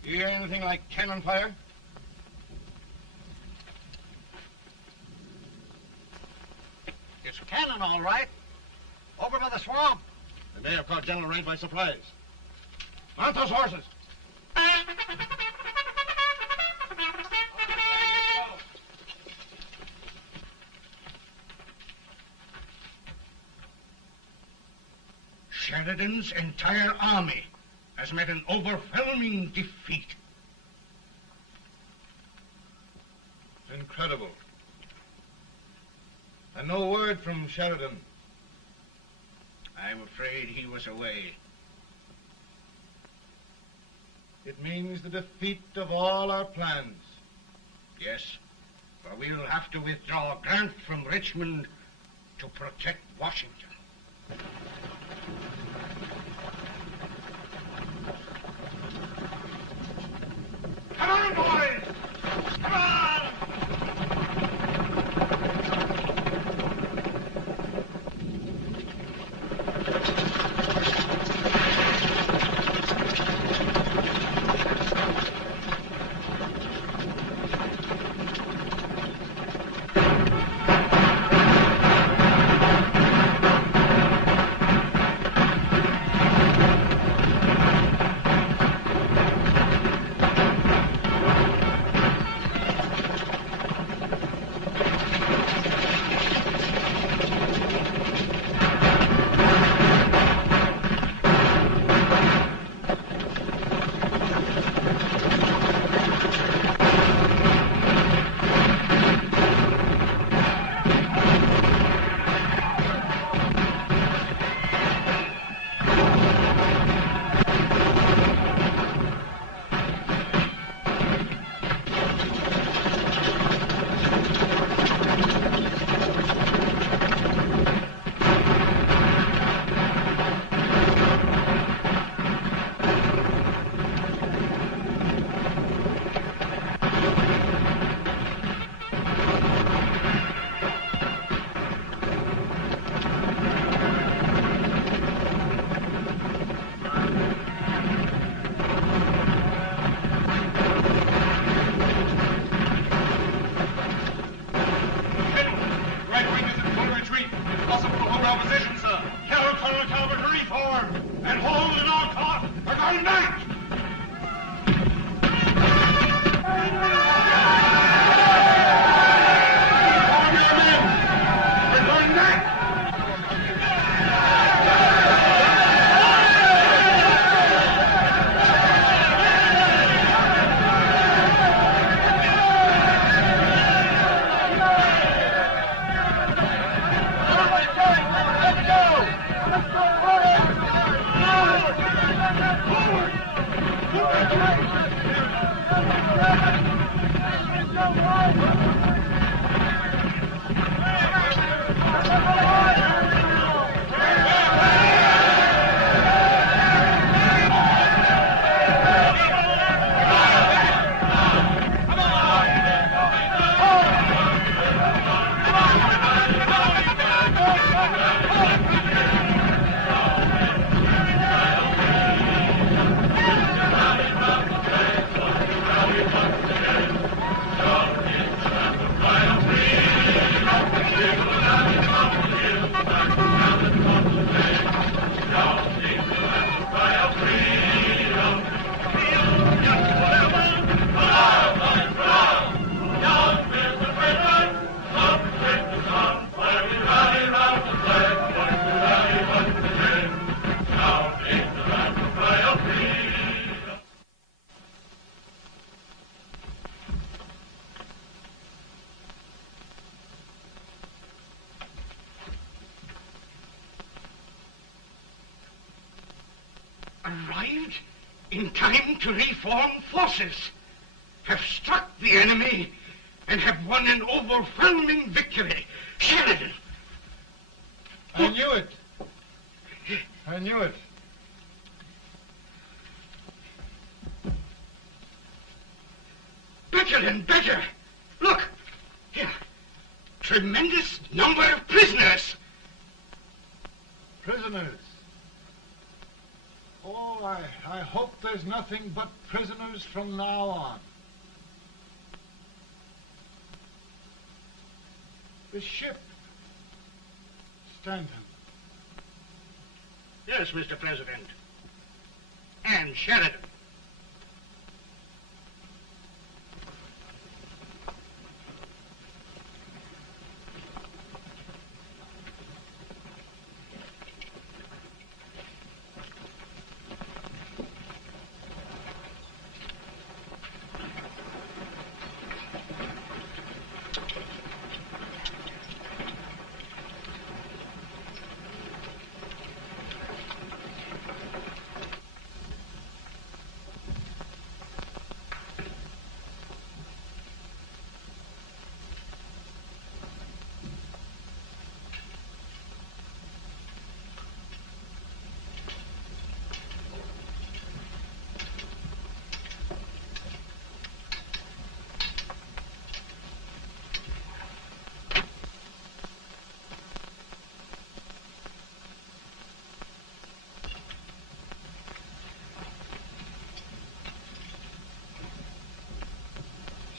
You hear anything like cannon fire? It's cannon, all right. Over by the swamp. And they have caught General Grant by surprise. Mount those horses. Sheridan's entire army has met an overwhelming defeat. Incredible. And no word from Sheridan. I'm afraid he was away. It means the defeat of all our plans. Yes, for we'll have to withdraw Grant from Richmond to protect Washington. Come on, boys! Come on! Arrived in time to reform forces, have struck the enemy, and have won an overwhelming victory. Sheridan! I knew it. I knew it. Better and better. Look, here. Tremendous number of prisoners. Prisoners? Oh, I hope there's nothing but prisoners from now on. The ship. Stanton. Yes, Mr. President. And Sheridan.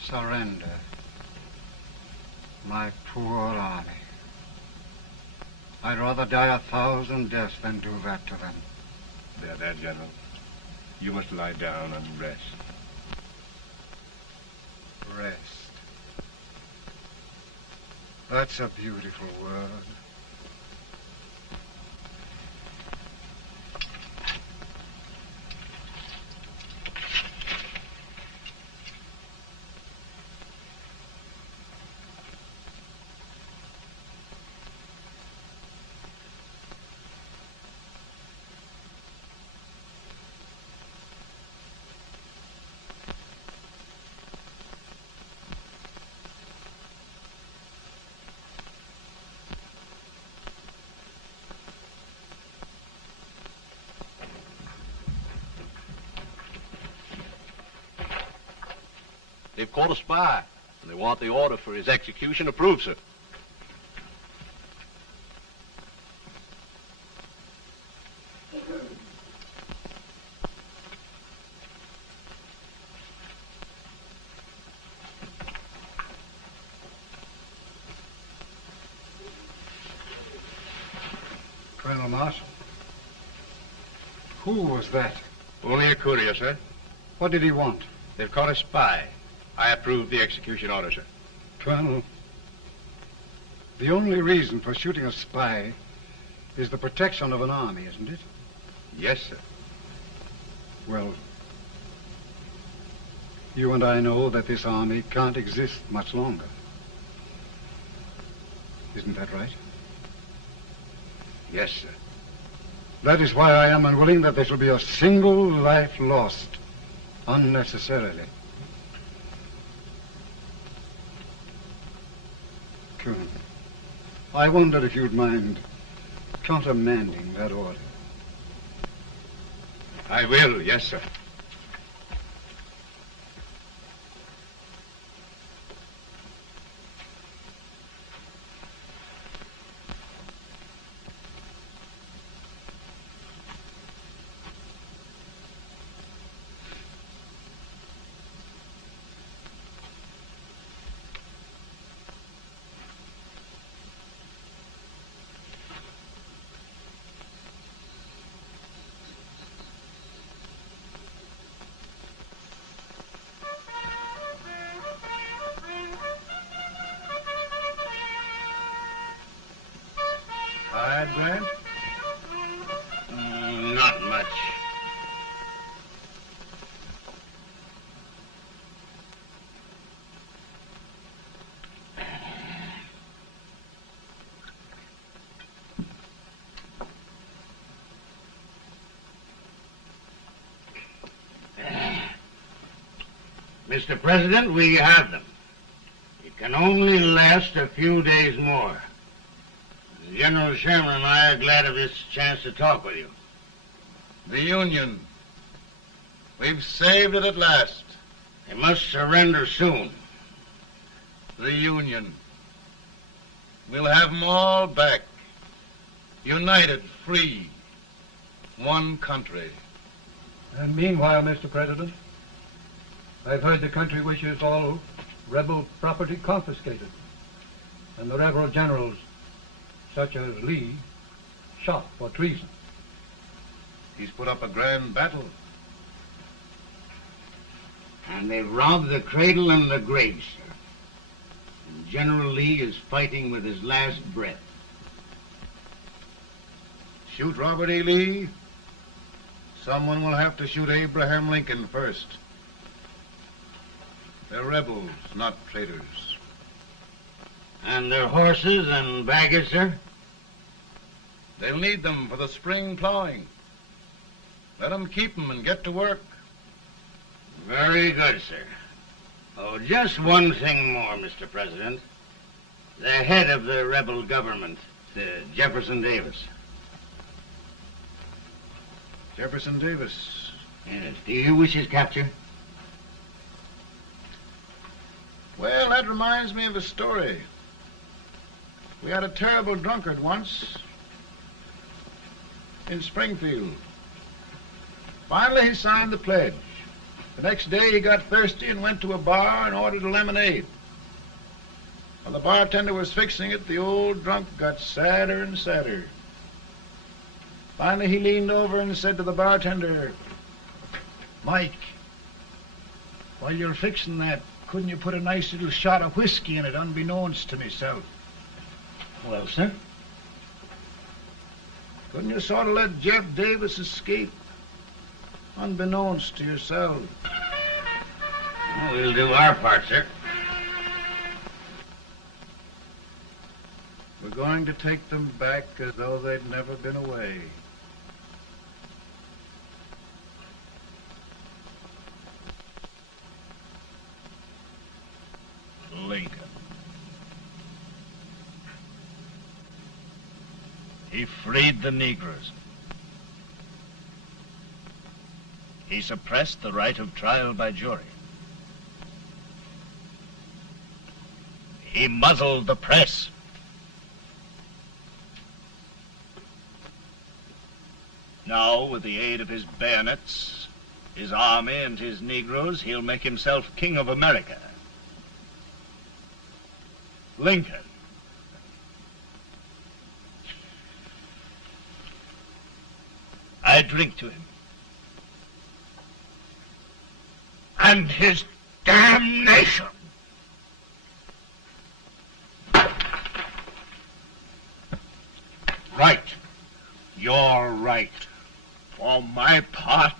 Surrender. My poor army. I'd rather die 1,000 deaths than do that to them. There, General. You must lie down and rest. Rest. That's a beautiful word. They've caught a spy, and they want the order for his execution approved, sir. Colonel Marshall, who was that? Only a courier, sir. What did he want? They've caught a spy. I approve the execution order, sir. Colonel, the only reason for shooting a spy is the protection of an army, isn't it? Yes, sir. Well, you and I know that this army can't exist much longer. Isn't that right? Yes, sir. That is why I am unwilling that there shall be a single life lost unnecessarily. Colonel, I wonder if you'd mind countermanding that order. I will, yes, sir. Grant? Not much. Mr. President, we have them. It can only last a few days more. General Sherman and I are glad of this chance to talk with you. The Union. We've saved it at last. They must surrender soon. The Union. We'll have them all back. United, free. One country. And meanwhile, Mr. President, I've heard the country wishes all rebel property confiscated, and the rebel generals, such as Lee, shot for treason. He's put up a grand battle. And they've robbed the cradle and the grave, sir. And General Lee is fighting with his last breath. Shoot Robert E. Lee? Someone will have to shoot Abraham Lincoln first. They're rebels, not traitors. And their horses and baggage, sir? They'll need them for the spring plowing. Let them keep them and get to work. Very good, sir. Oh, just one thing more, Mr. President. The head of the rebel government, Jefferson Davis. Jefferson Davis? Yes. Do you wish his capture? Well, that reminds me of a story. We had a terrible drunkard once in Springfield. Finally, he signed the pledge. The next day, he got thirsty and went to a bar and ordered a lemonade. While the bartender was fixing it, the old drunk got sadder and sadder. Finally, he leaned over and said to the bartender, "Mike, while you're fixing that, couldn't you put a nice little shot of whiskey in it, unbeknownst to myself?" Well, sir? Couldn't you sort of let Jeff Davis escape, unbeknownst to yourself? Well, we'll do our part, sir. We're going to take them back as though they'd never been away. Lincoln. He freed the Negroes. He suppressed the right of trial by jury. He muzzled the press. Now, with the aid of his bayonets, his army, and his Negroes, he'll make himself king of America. Lincoln. I drink to him. And his damnation. Right. You're right. For my part,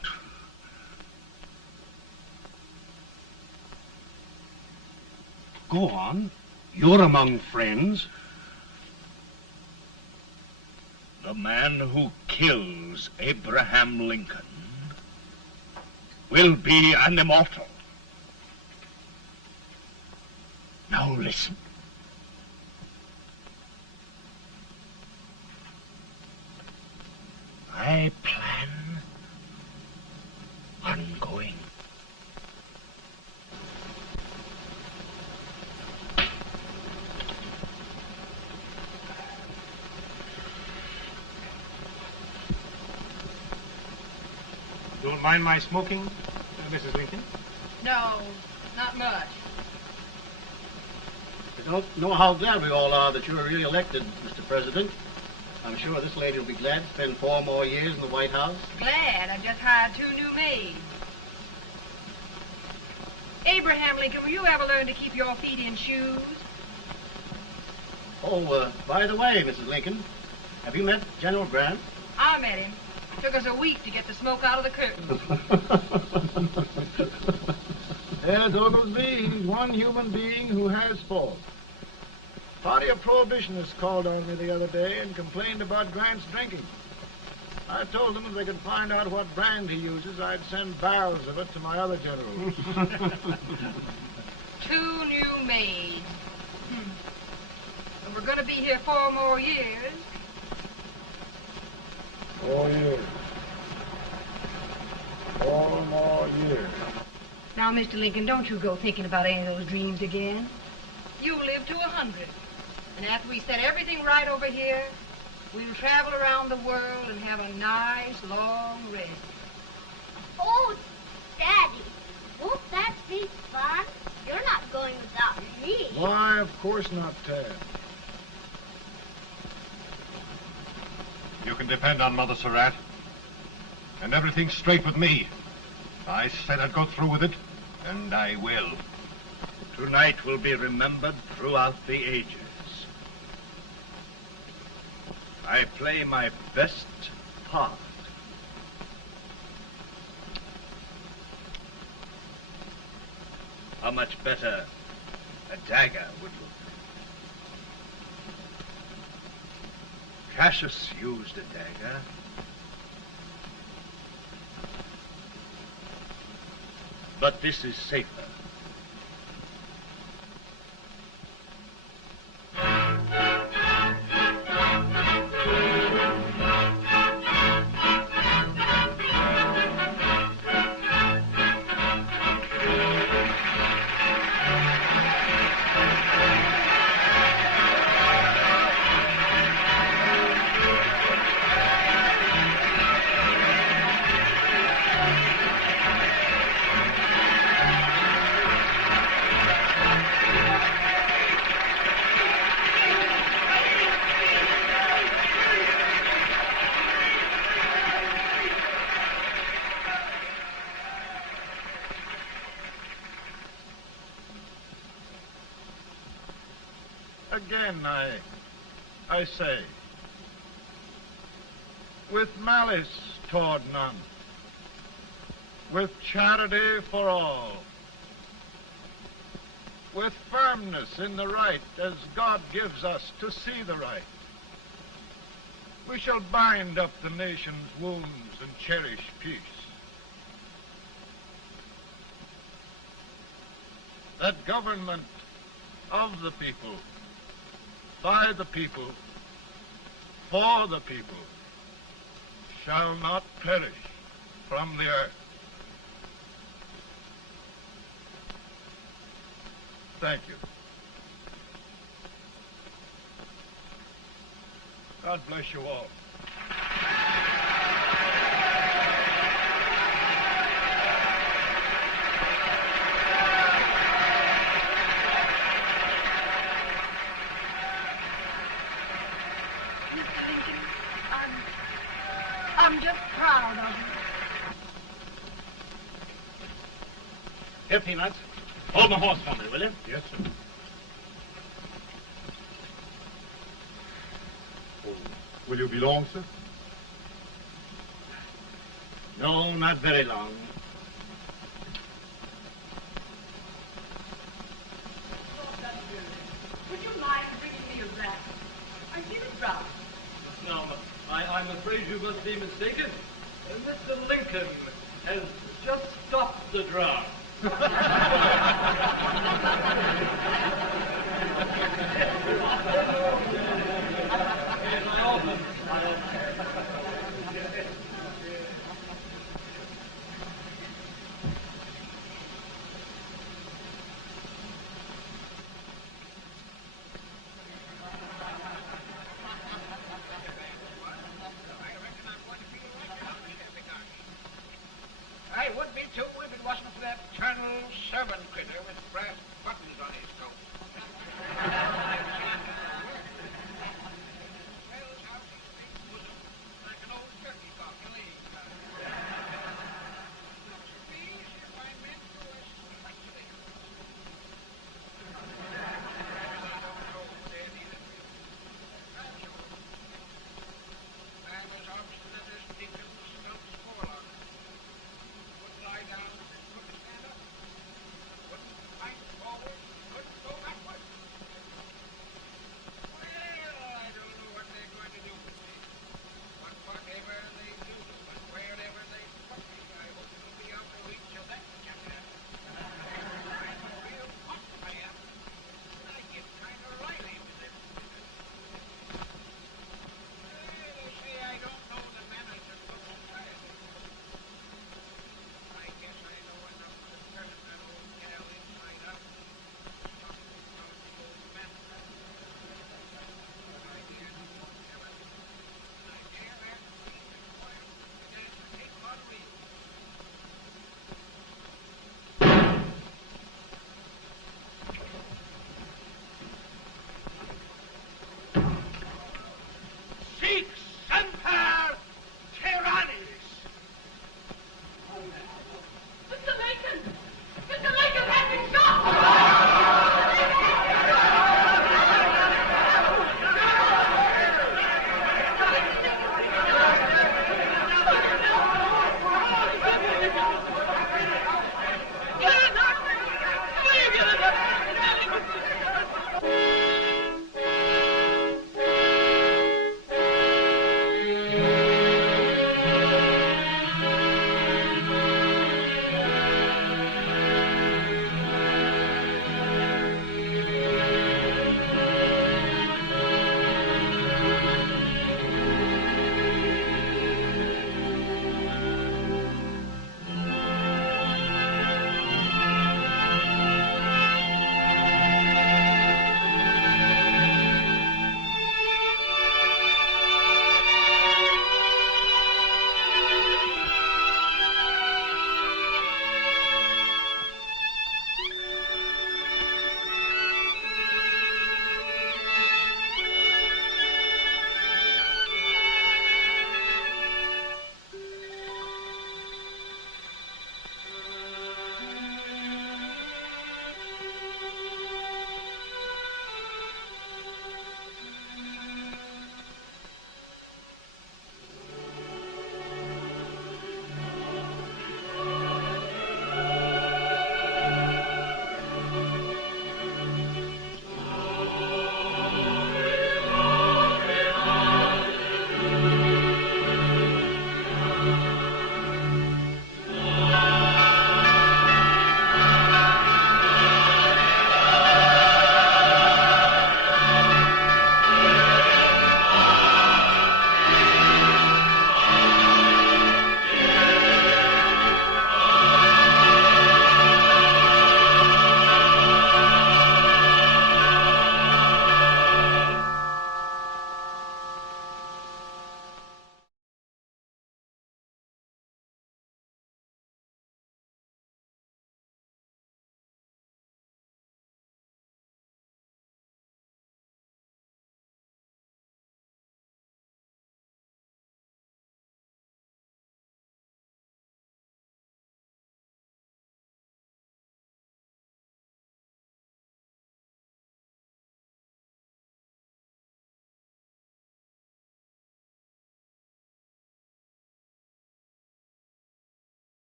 Go on. You're among friends. the man who kills Abraham Lincoln will be an immortal. Now listen. my plan ongoing. Don't mind my smoking, Mrs. Lincoln? No, not much. I don't know how glad we all are that you're re-elected, Mr. President. I'm sure this lady will be glad to spend 4 more years in the White House. Glad. I just hired 2 new maids. Abraham Lincoln, will you ever learn to keep your feet in shoes? Oh, by the way, Mrs. Lincoln, have you met General Grant? I met him. Took us a week to get the smoke out of the curtains. There's Oglesby. He's one human being who has faults. Party of Prohibitionists called on me the other day and complained about Grant's drinking. I told them if they could find out what brand he uses, I'd send barrels of it to my other generals. 2 new maids. And we're going to be here 4 more years. 4 years. 4 more years. Now, Mr. Lincoln, don't you go thinking about any of those dreams again. You live to 100. And after we set everything right over here, we'll travel around the world and have a nice, long rest. Oh, Daddy, won't that be fun? You're not going without me. Why, of course not, Tad. You can depend on Mother Surratt. And everything's straight with me. I said I'd go through with it, and I will. Tonight will be remembered throughout the ages. I play my best part. How much better a dagger would look. Cassius used a dagger. But this is safer. Again, I say, with malice toward none, with charity for all, with firmness in the right as God gives us to see the right, we shall bind up the nation's wounds and cherish peace. That government of the people, by the people, for the people, shall not perish from the earth. Thank you. God bless you all. I'm just proud of you. Here, Peanuts. Hold my horse for me, will you? Yes, sir. Oh, will you be long, sir? No, not very long. Would you mind bringing me a wrap? I feel it drop. No, I'm afraid you must be mistaken. Mr. Lincoln has just stopped the draft.